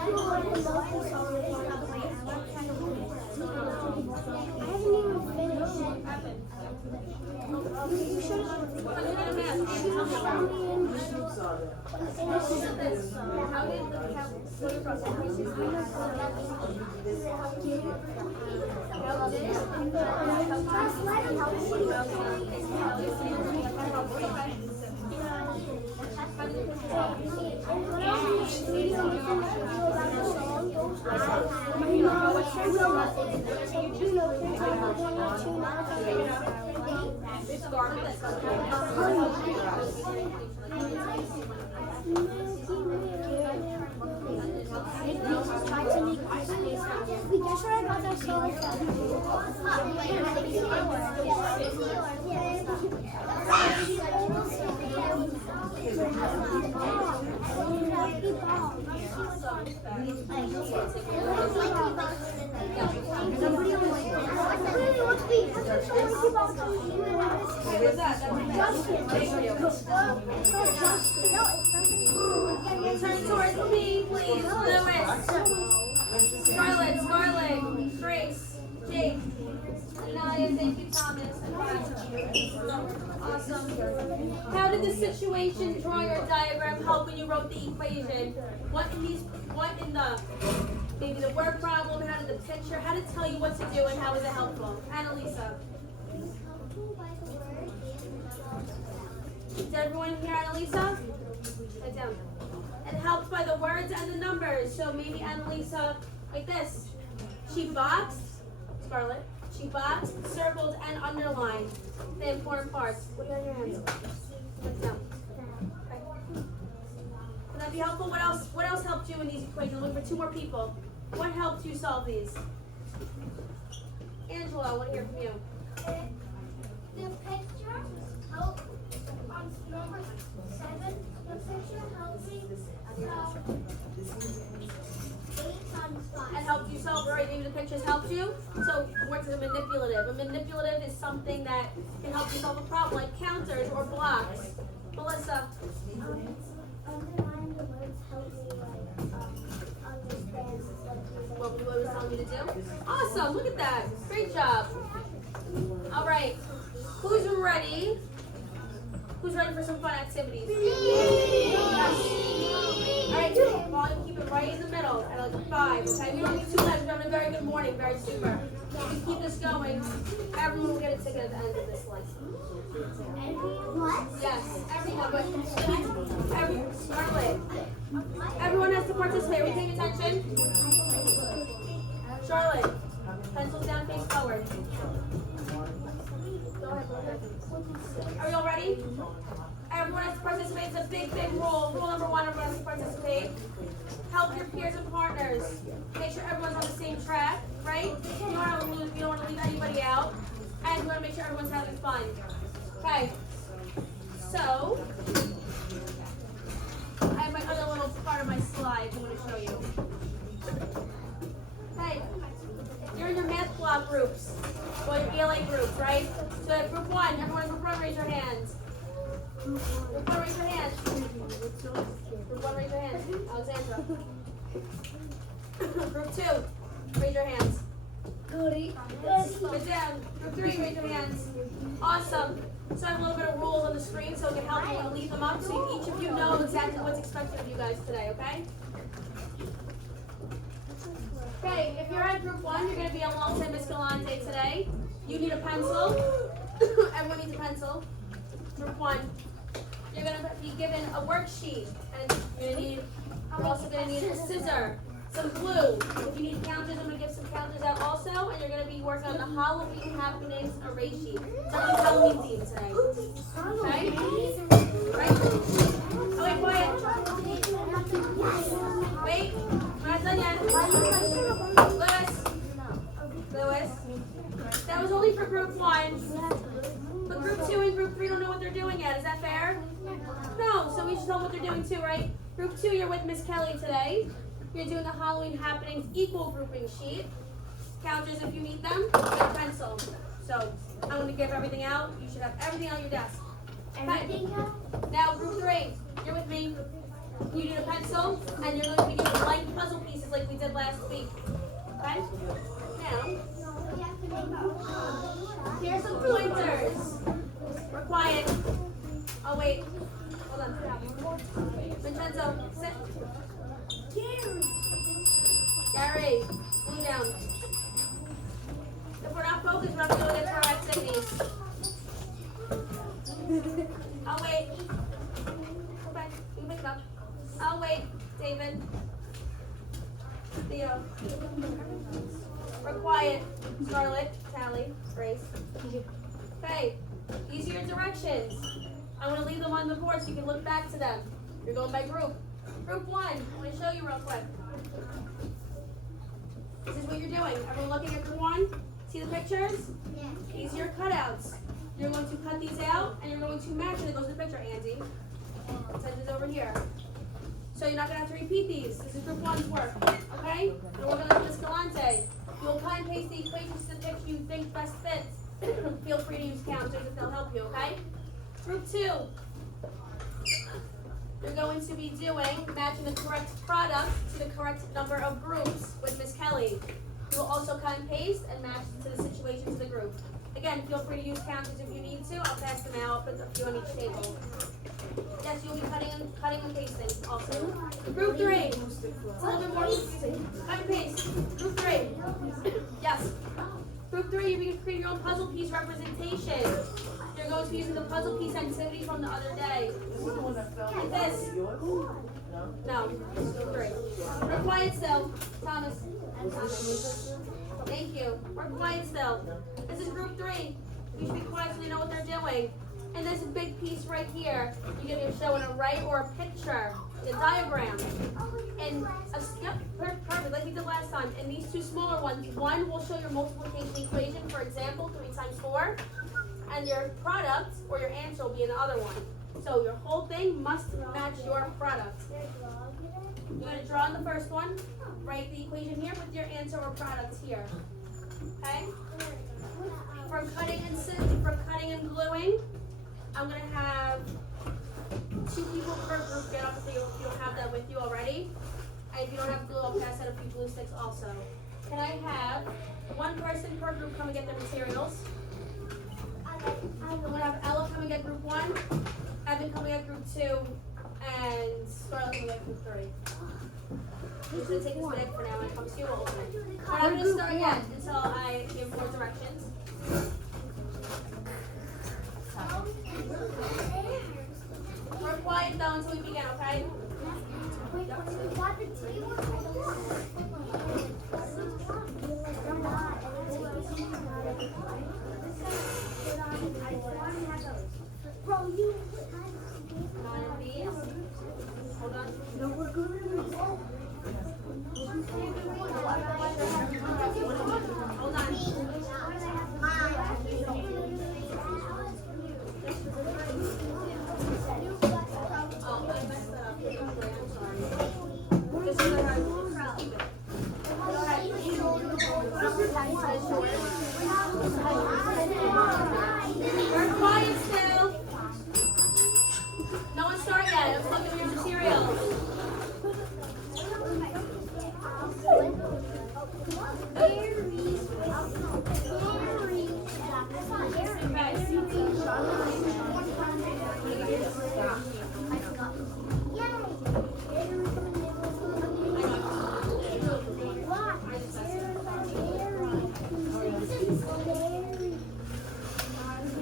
Turn towards me, please. Lewis. Scarlett, Grace, Jake, Anaya, thank you, Thomas. Awesome. How did the situation, drawing, or diagram help when you wrote the equation? What in the, maybe the word problem, how did the picture, how did it tell you what to do and how was it helpful? Annalisa. Did everyone hear Annalisa? Write down. It helps by the words and the numbers. So maybe Annalisa, like this. She boxed, Scarlett, she boxed, circled, and underlined the important parts. What do you have in your hands? Write down. Okay. Would that be helpful? What else helped you in these equations? Look for 2 more people. What helped you solve these? Angela, I want to hear from you. The picture helped on number 7. The picture helped me 8 times 5. And helped you solve, right? Maybe the pictures helped you. So what's a manipulative? A manipulative is something that can help you solve a problem, like counters or blocks. Melissa. Underline the words help me understand What was telling me to do? Awesome, look at that. Great job. All right. Who's ready? Who's ready for some fun activities? Yes. All right, volume, keep it right in the middle at like 5. Okay, we don't need 2 times. We're having a very good morning, very super. If we keep this going, everyone will get a ticket at the end of this lesson. What? Yes, everyone, but Charlotte, everyone has to participate. Are we paying attention? Charlotte, pencils down, face forward. Go ahead, go ahead. Are we all ready? Everyone has to participate. It's a big, big rule. Rule number 1, everyone has to participate. Help your peers and partners. Make sure everyone's on the same track, right? You don't want to leave anybody out. And you want to make sure everyone's having fun. Okay. So, I have my other little part of my slides I want to show you. Hey, you're in your math block groups, or your ELA groups, right? So at group 1, everyone in group 1, raise your hands. Group 1, raise your hands. Group 1, raise your hands. Alexandra. Group 2, raise your hands. Good down. Group 3, raise your hands. Awesome. So I have a little bit of rules on the screen so it can help you to leave them up so each of you know exactly what's expected of you guys today, okay? Okay, if you're at group 1, you're going to be alongside Miss Galante today. You need a pencil. Everyone needs a pencil. Group 1. You're going to be given a worksheet, and you're also going to need a scissor, some glue. If you need counters, I'm going to give some counters out also, and you're going to be working on the Halloween happenings erase sheet. It's everyone's Halloween theme today. Okay? Right? Oh, wait, quiet. Wait, we're not done yet. Lewis. That was only for group 1. But group 2 and group 3 don't know what they're doing yet. Is that fair? No, so we should tell them what they're doing too, right? Group 2, you're with Miss Kelly today. You're doing the Halloween happenings equal grouping sheet. Counters if you need them, and a pencil. So I'm going to give everything out. You should have everything on your desk. Okay. Now group 3, you're with me. You need a pencil, and you're going to be given blank puzzle pieces like we did last week. Okay? Now, here's some pointers. We're quiet. Oh, wait. Hold on. Vincenzo, sit. Gary, move down. If we're not focused, we're not going to get to our activities. I'll wait. Go back. You can pick it up. I'll wait, David. Theo. We're quiet. Scarlett, Tally, Grace. Okay, these are your directions. I want to leave them on the board so you can look back to them. You're going by group. Group 1, I'm going to show you real quick. This is what you're doing. Everyone looking at group 1? See the pictures? Yeah. These are your cutouts. You're going to cut these out and you're going to match it. It goes in the picture, Andy. Send it over here. So you're not going to have to repeat these. This is group 1's work. Okay? And we're going to do Miss Galante. You'll cut and paste the equations to the picture you think best fits. Feel free to use counters if they'll help you, okay? Group 2. You're going to be doing matching the correct product to the correct number of groups with Miss Kelly. You will also cut and paste and match to the situation to the group. Again, feel free to use counters if you need to. I'll pass them out, put a few on each table. Yes, you'll be cutting and pasting also. Group 3. It's a little bit more confusing. Cut and paste. Group 3. Yes. Group 3, you're going to create your own puzzle piece representation. You're going to be using the puzzle piece activity from the other day. Like this. No. Group 3. We're quiet still. Thomas. Thank you. We're quiet still. This is group 3. You should be quiet so they know what they're doing. And there's a big piece right here. You're going to show an array or a picture, a diagram. And yep, perfect, like we did last time. And these two smaller ones, one will show your multiplication equation, for example, 3 times 4. And your product or your answer will be in the other one. So your whole thing must match your product. You're going to draw on the first one, write the equation here with your answer or product here. Okay? For cutting and gluing, I'm going to have 2 people per group get up if you don't have that with you already. And if you don't have glue, I'll pass out a few glue sticks also. Can I have 1 person per group come and get their materials? I'm going to have Ella come and get group 1, Evan come and get group 2, And Scarlett can get from 3. Just gonna take this bag for now. When it comes to you, we'll open it. We're not gonna start yet until I give more directions. We're quiet though until we begin, okay? Bro, you. One of these. Hold on. No, we're good. Hold on. Oh, I messed that up. I'm sorry. Just go ahead. Just keep it. We're quiet still. No one start yet. I'm looking at your materials.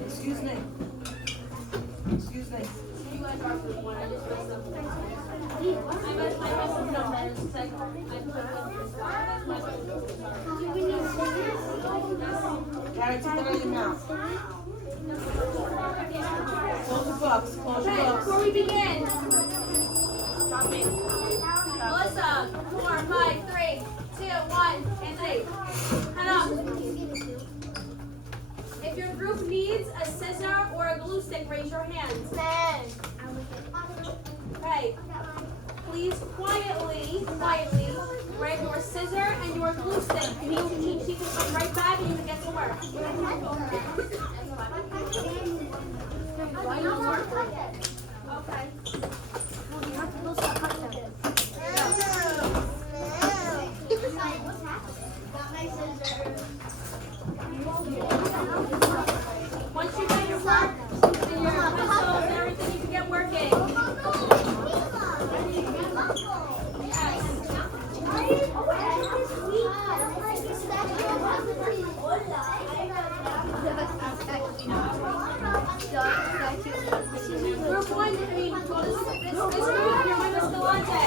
Excuse me. Excuse me. You guys are group 1. I just messed up. I messed some numbers. It's like, Carrie, take that out of your mouth. Close the books. Close the okay, books. before we begin. Melissa, 4, 5, 3, 2, 1, and 3. Head up. If your group needs a scissor or a glue stick, raise your hands. Okay. Please quietly, grab your scissor and your glue stick. She can come right back and you can get to work. Okay. Once you get your work and your pencils and everything, you can get working. Group 1, I mean, this group, you're with Escalante.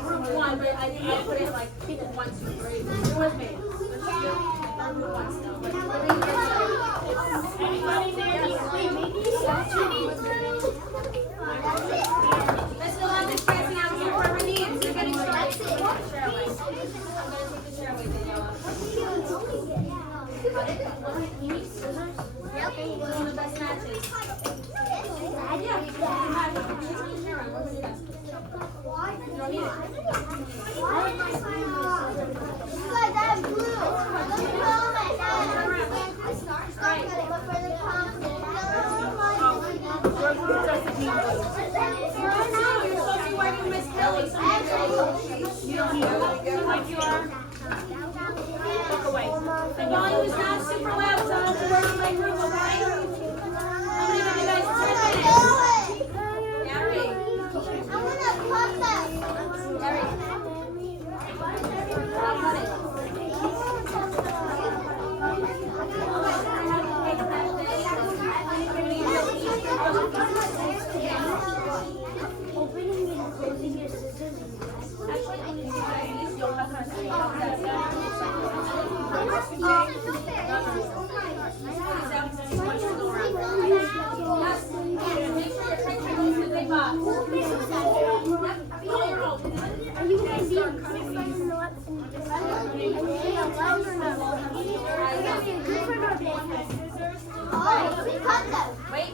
Group 1, but I put it like 1, 2, 3. You're with me. Group 1 still. Escalante's passing out here for her needs. You're getting started. Share away. I'm gonna take the share away, Daniela. You need scissors? Yep. One of the best matches. Yeah, you can have it. You can use your own. What would you guys? You don't need it. No, you're supposed to be working with Miss Kelly, so you don't need it. Like you are. Walk away. The volume is not super loud, so I have to work in my group, okay? I'm gonna give you guys 10 minutes. Gary. Gary. I'll cut it. Opening and closing your scissors. Actually, I need to do these. You'll have her say Yes. Make sure your picture goes in the big box. Call your own. Are you going to Wait.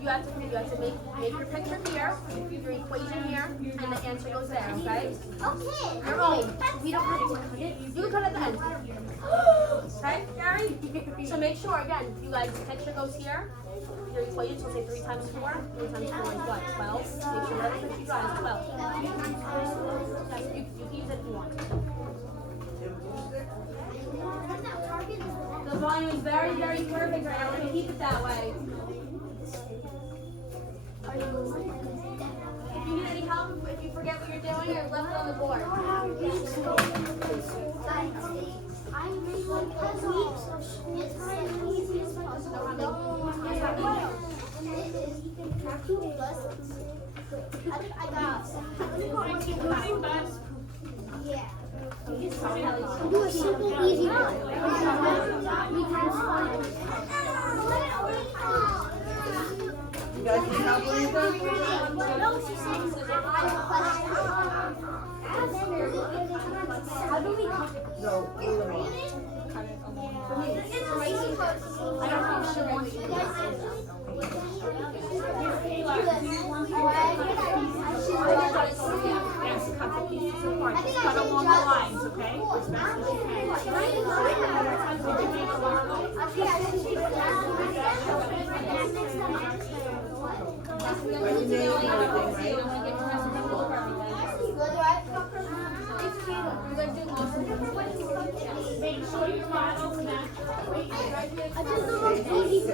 You have to make your picture here, your equation here, and the answer goes there, okay? Okay. Your own. We don't have to cut it. You can cut it at the end. Okay, Gary? So make sure, again, you guys, the picture goes here. Your equation, so say 3 times 4. 3 times 4 is what? 12. Make sure whatever picture you draw is 12. You can use it if you want. The volume is very, very perfect right now. Let me keep it that way. If you need any help, if you forget what you're doing, you're left on the board. I made one puzzle of school time, the easiest puzzle. I think I got. Yeah. Do a simple, easy one. 3 times 5. You guys can help with anything? No, she said I have a question. How do we No, either one. I don't know if she wants to. Yes, cut the pieces apart. Just cut along the lines, okay? As best as you Make sure your bottles match your weight. I think that means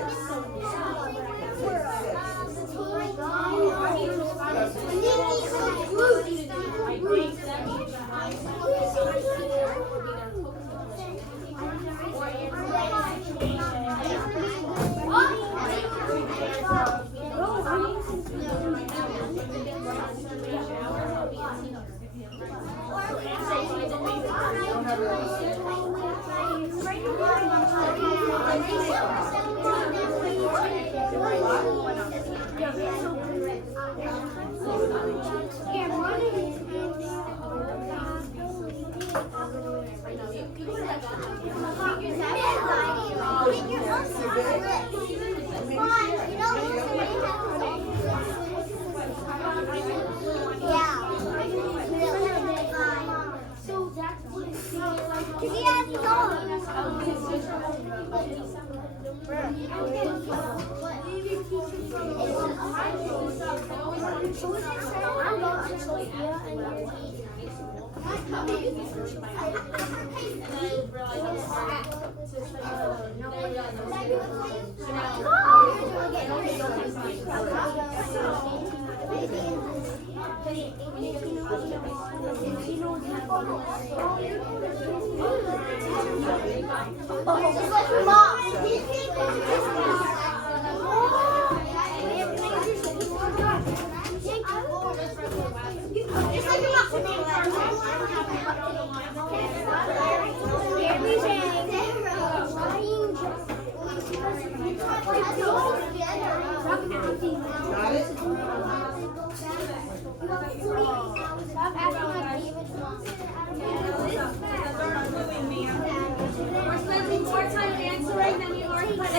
We're spending more time answering than you are putting. How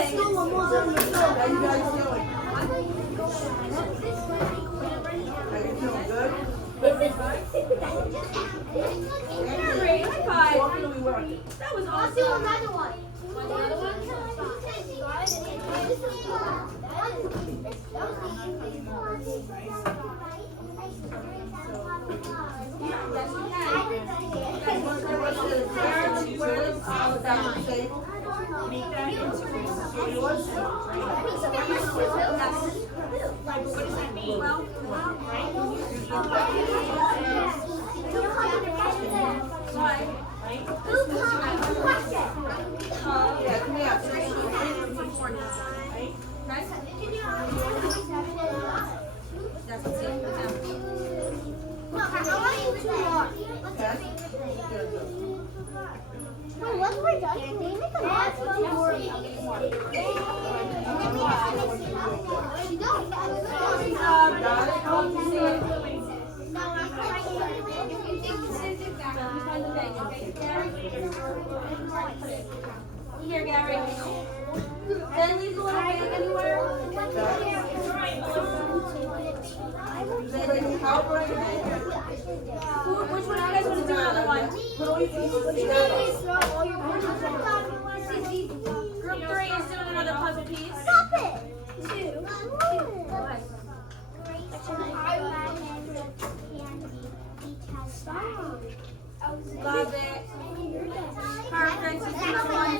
you guys doing? How you doing? Good? Great, high five. What can we work? That was I'll do awesome. another one. Want another one? Yes, you can. make that into yours. Like, what does that mean? Why? Yeah, come here. That's what's in the Okay? Good, good. Once we're done, can we make a lot more? Got it? Hope to see it. No, I'm Find the thing, okay, Gary? Here, Gary. Then leave the little bag anywhere. Does anybody need help or anything? Which one do you guys want to do another one? Put all your pieces together. throw all your Group 3 is doing another puzzle piece. Stop it! Two. Go ahead. Love it. Perfect. This next one.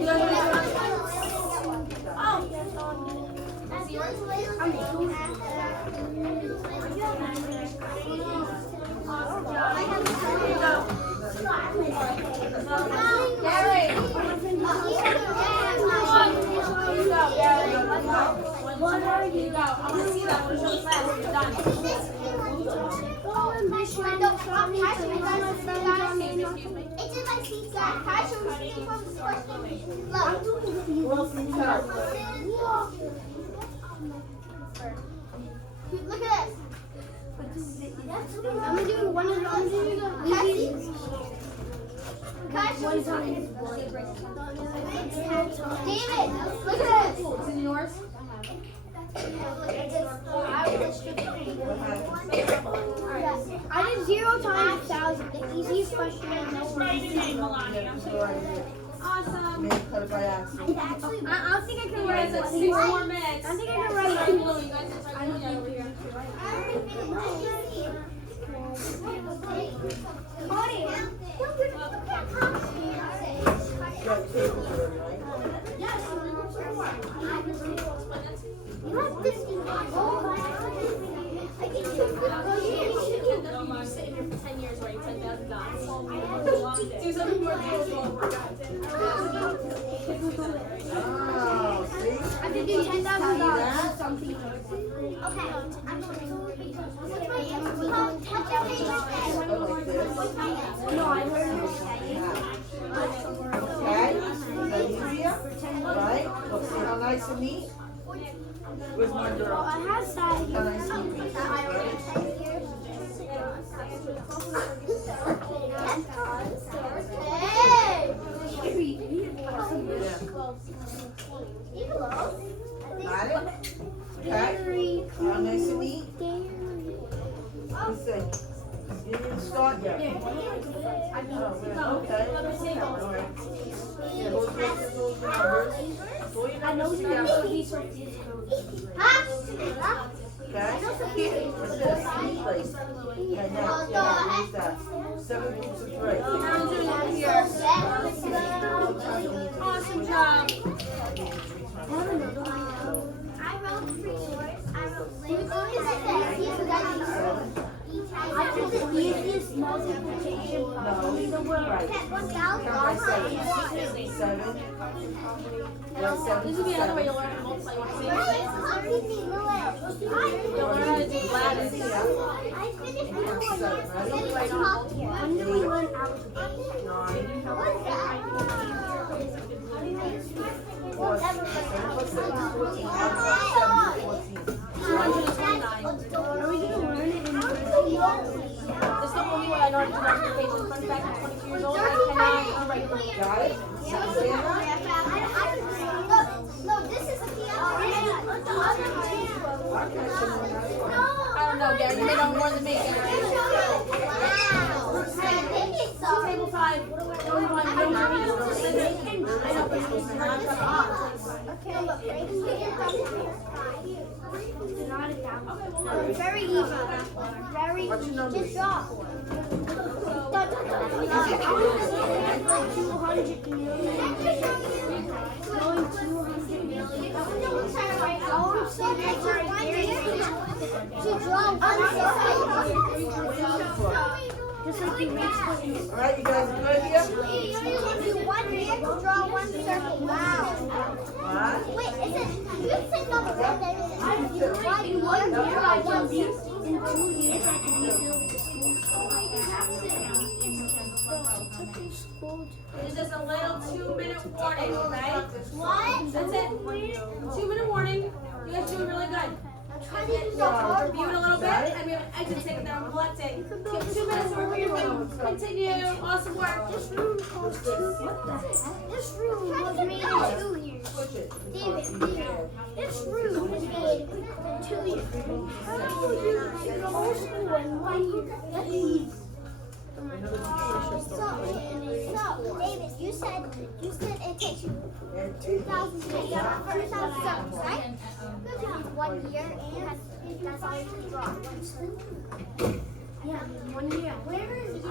You guys want to oh. That's yours? Awesome job. Here you go. Gary. Here you go, Gary. Let's go. Here you go. I want to see that. I want to show the class. You're done. Excuse me. It's in my seat, guys. Can I show you from this question? Look at this. I'm doing one of those. Can I show you something? David, look at this. Is it yours? I did 0 times 1,000. The easiest question I know. Write your name, Melania. Awesome. Maybe cut it by accident. I don't think I You can guys write have it. 6 more minutes. I think I can Sorry, write Blue. it. You guys can start doing that over here. You sit in here for 10 years writing 10,000 dots. Do something more beautiful. Oh, see? I could do $10,000. Something. Okay. No, I heard you saying. Okay? Is that easier? Right? Look, see how nice and neat? Where's my girl? I have that. How nice and neat. Got it? Okay? How nice and neat? Let's see. You didn't start yet? Oh, okay. All right. Yeah, those are the numbers. So you never see that. Okay? What's this? Place. Okay, now, yeah, use that. 7 groups of 3. How do you here? Awesome job. I wrote 3 words. I wrote I did the easiest multiplication problem in the world. Right. Count by 7. 7. Yeah, 7 This will be another way you'll learn how to multiply. You want to see it? You'll learn how to do lattice. When do we learn algebra? 229. Are we going to learn it in This is the only way I know how to do multiplication. Fun fact, I'm 22 years old. I cannot write. Got it? No, this is a I don't know, Gary. You may know more than me, Gary. Table 5. Only one. I know. Very easy. Very What's your number? just draw. 200 million. Going 200 million. To draw just like you reach All right, you guys good here? do 1 year to draw 1 circle. Wow. What? Wait, is it? You said number 1 year to draw 1 piece. In 2 years, I can rebuild the school. It's just a little 2-minute warning, okay? What? That's it. 2-minute warning. You guys doing really good. Try to do the Review it a little bit, and we have an exit ticket that I'm collecting. You have 2 minutes to review your room. Continue. Awesome work. This room cost 2. What the heck? This room was made in 2 years. Push it. David, this room was made in 2 years. How you also in 1 year? That's easy. So, David, you said it takes you And 2,000 steps, right? 1 year, and that's all you can draw. Yeah, 1 year. Where is it?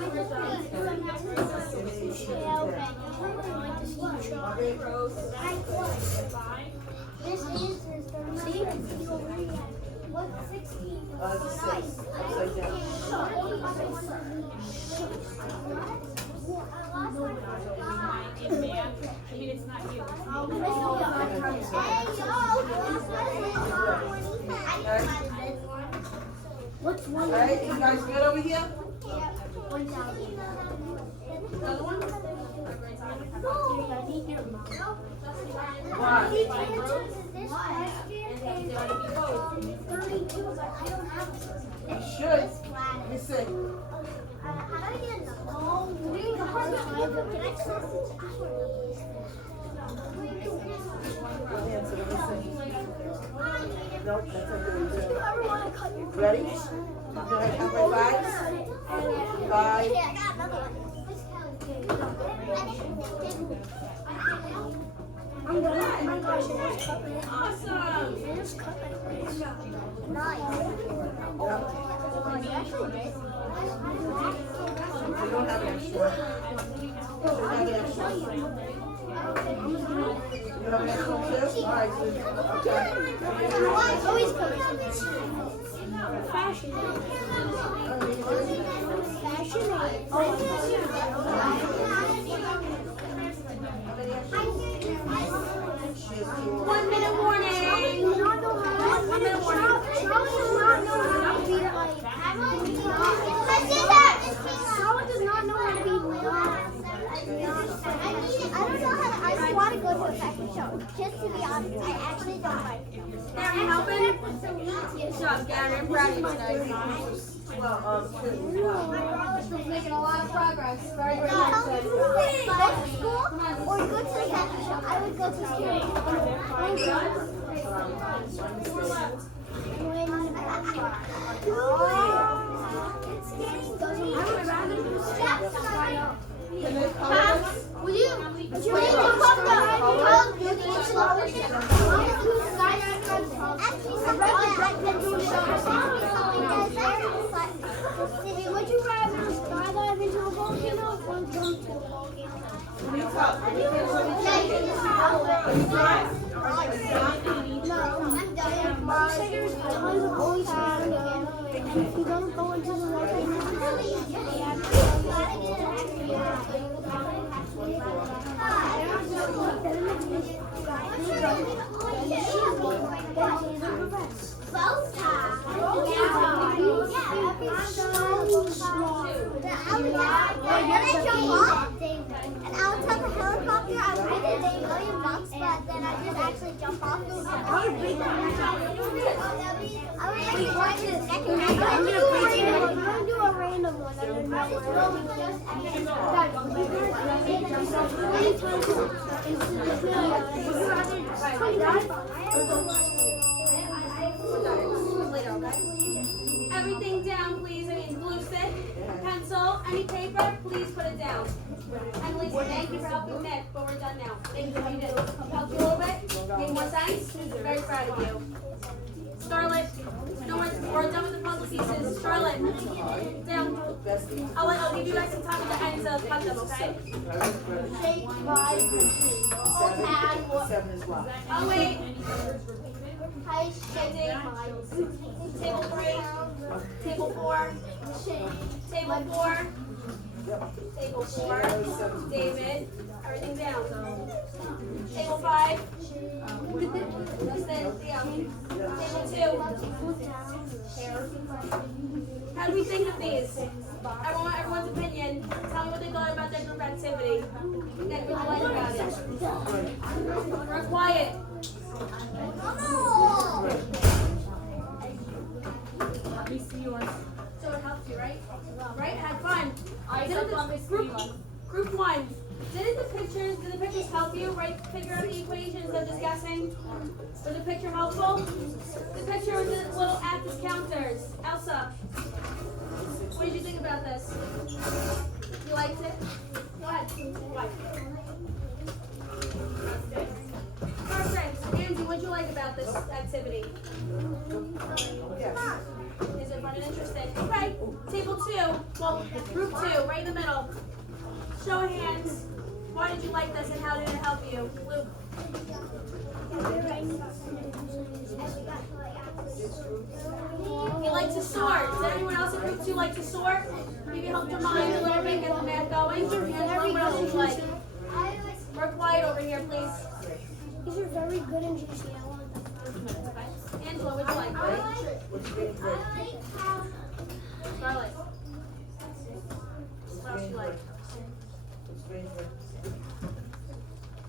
This is what's 16? six, upside down. In math, I mean, it's not you. What's one? Alright, you guys good over here? 1,000. Another one? I need your mom. Why? The answer to this question is 32, but I don't have it. You should. Let me see. How do I get a number? Oh, we can I What answer? Let me see. Nope, that's not good. you ever want to cut your Ready? Go ahead, count by fives. Five. Okay, I got another one. I'm gonna, oh my gosh, I just cut my Awesome. I just cut my face. Nice. You don't have an extra. You don't have an extra. You have an extra too? Alright, so, okay. Always fashion. She has two. 1 minute warning. Just to be honest, I actually don't like it. Gary, helping? Good job, Gary. I'm proud of you tonight. Well, two. Making a lot of progress. Very, very Tell much. me who would go to school or go to the fashion show. I would go to Will you jump off the Call of Duty in slow motion? Actually, something would you rather skydive into a volcano or jump to a volcano? No, I'm done. There's tons of ocean, and if you don't go into the And I'll tell the helicopter I would have paid $1 million, but then I just actually jump off the I would be I'm gonna do a random one. Everything down, please. I mean, glue stick, pencil, any paper, please put it down. And Lisa, thank you for helping Nick, but we're done now. Thank you. You did help you a little bit. Made more sense. Very proud of you. Scarlett, no, we're done with the puzzle pieces. Scarlett, down. I'll give you guys some time at the end to cut them, okay? Seven is what? Oh, wait. Table 3, table 4, table 4, table 4, David, everything down. Table 5, Justin, table 2. How do we think of these? Everyone's opinion. Tell me what they thought about their group activity. Nick, what do you like about it? We're quiet. Let me see yours. So it helped you, right? Right? Had fun. Group 1. Did the pictures help you, right? Figure out the equations of just guessing? Was the picture helpful? The picture was the little at discounters. Elsa, what did you think about this? You liked it? Go ahead. Why? Perfect. Angie, what did you like about this activity? Yes. Is it fun and interesting? Okay. Table 2. Well, group 2, right in the middle. Show of hands. Why did you like this and how did it help you? Luke. You like to sort. Does anyone else in group 2 like to sort? Maybe help your mind a little bit, get the math going. Angela, what else would you like? We're quiet over here, please. These are very good in GCL. Angela, what'd you like? What's grade break? Scarlett. What else you like? What's grade break?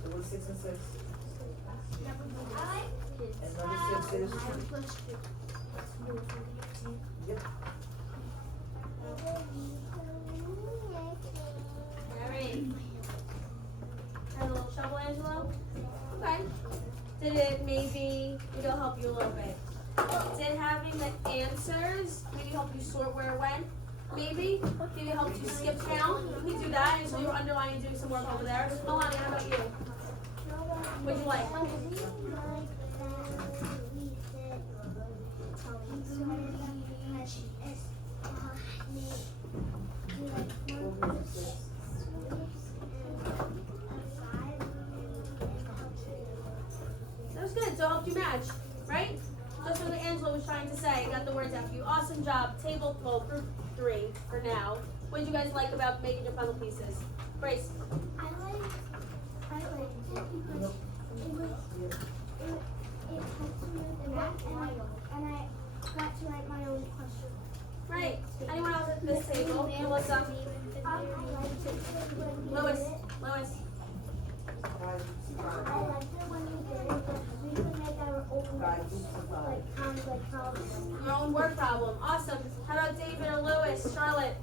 It was 6 and 6. And number 6 is? Yep. Alright. Have a little trouble, Angelo? Okay. Did it maybe help you a little bit? Did having the answers maybe help you sort where it went? Maybe? Maybe help you skip count? You can do that until you're underlining doing some work over there. Melania, how about you? What'd you like? That was good, so it helped you match, right? Just what Angela was trying to say, got the words out for you. Awesome job. Table, well, group 3 for now. What did you guys like about making your puzzle pieces? Grace? I liked it because it helped me with the math and I got to write my own question. Right. Anyone else at this table? Melissa? Lois? Lois? I liked it when we did it because we could make our own like problems. Your own word problem. Awesome. How about David or Lewis? Charlotte?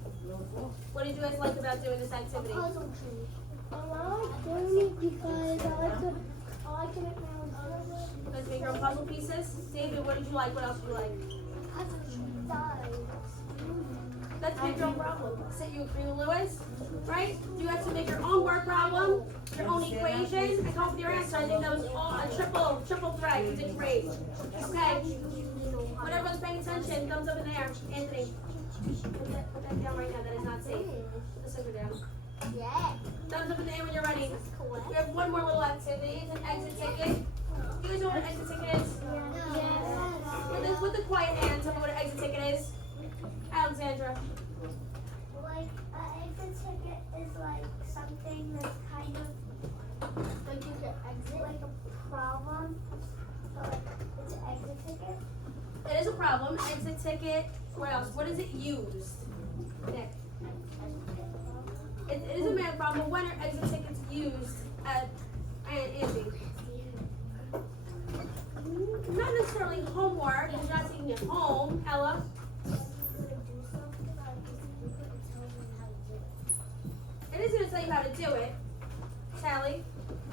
What did you guys like about doing this activity? Puzzle tree. I like doing it because I like to make my own puzzles. You guys make your own puzzle pieces? David, what did you like? What else did you like? Puzzle tree size. Let's make your own problem. So you agree with Lewis? Right? You have to make your own word problem, your own equation, and come up with your answer. I think that was all a triple threat. You did great. Okay. When everyone's paying attention, thumbs up in the air. Anthony. Put that down right now. That is not safe. Put the sugar down. Yeah. Thumbs up in the air when you're ready. We have one more little activity. It's an exit ticket. You guys know what an exit ticket is? Yeah. With the quiet hand, tell me what an exit ticket is. Alexandra. Like, an exit ticket is like something that's kind of like you can exit, like a problem. So like, it's an exit ticket. It is a problem. Exit ticket. What else? What is it used? Nick. It is a math problem, but when are exit tickets used at Andy? Not necessarily homework. You're not taking it home. Ella. It is going to tell you how to do it. Tally.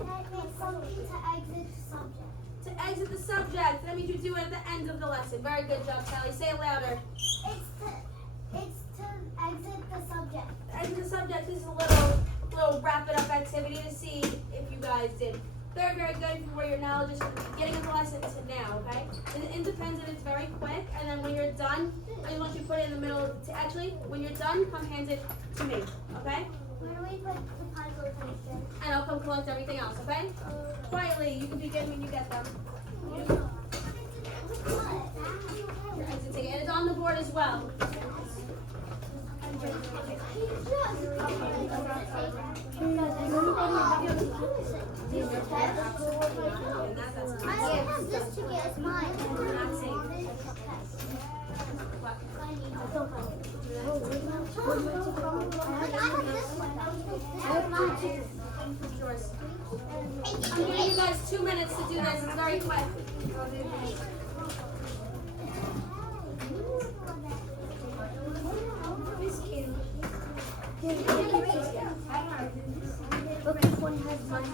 It's something to exit the subject. To exit the subject. That means you do it at the end of the lesson. Very good job, Tally. Say it louder. It's to exit the subject. Exit the subject. This is a little wrap it up activity to see if you guys did very, very good from where your knowledge is from the beginning of the lesson to now, okay? It's independent, it's very quick, and then when you're done, I just want you to put it in the middle. Actually, when you're done, come hand it to me, okay? Where do we put the puzzle pieces? And I'll come collect everything else, okay? Quietly, you can begin when you get them. Your exit ticket, and it's on the board as well. I don't have this ticket, it's mine. Not safe. What? I have this one. It's yours. I'm giving you guys 2 minutes to do this. It's very quick. Look, this one has mine.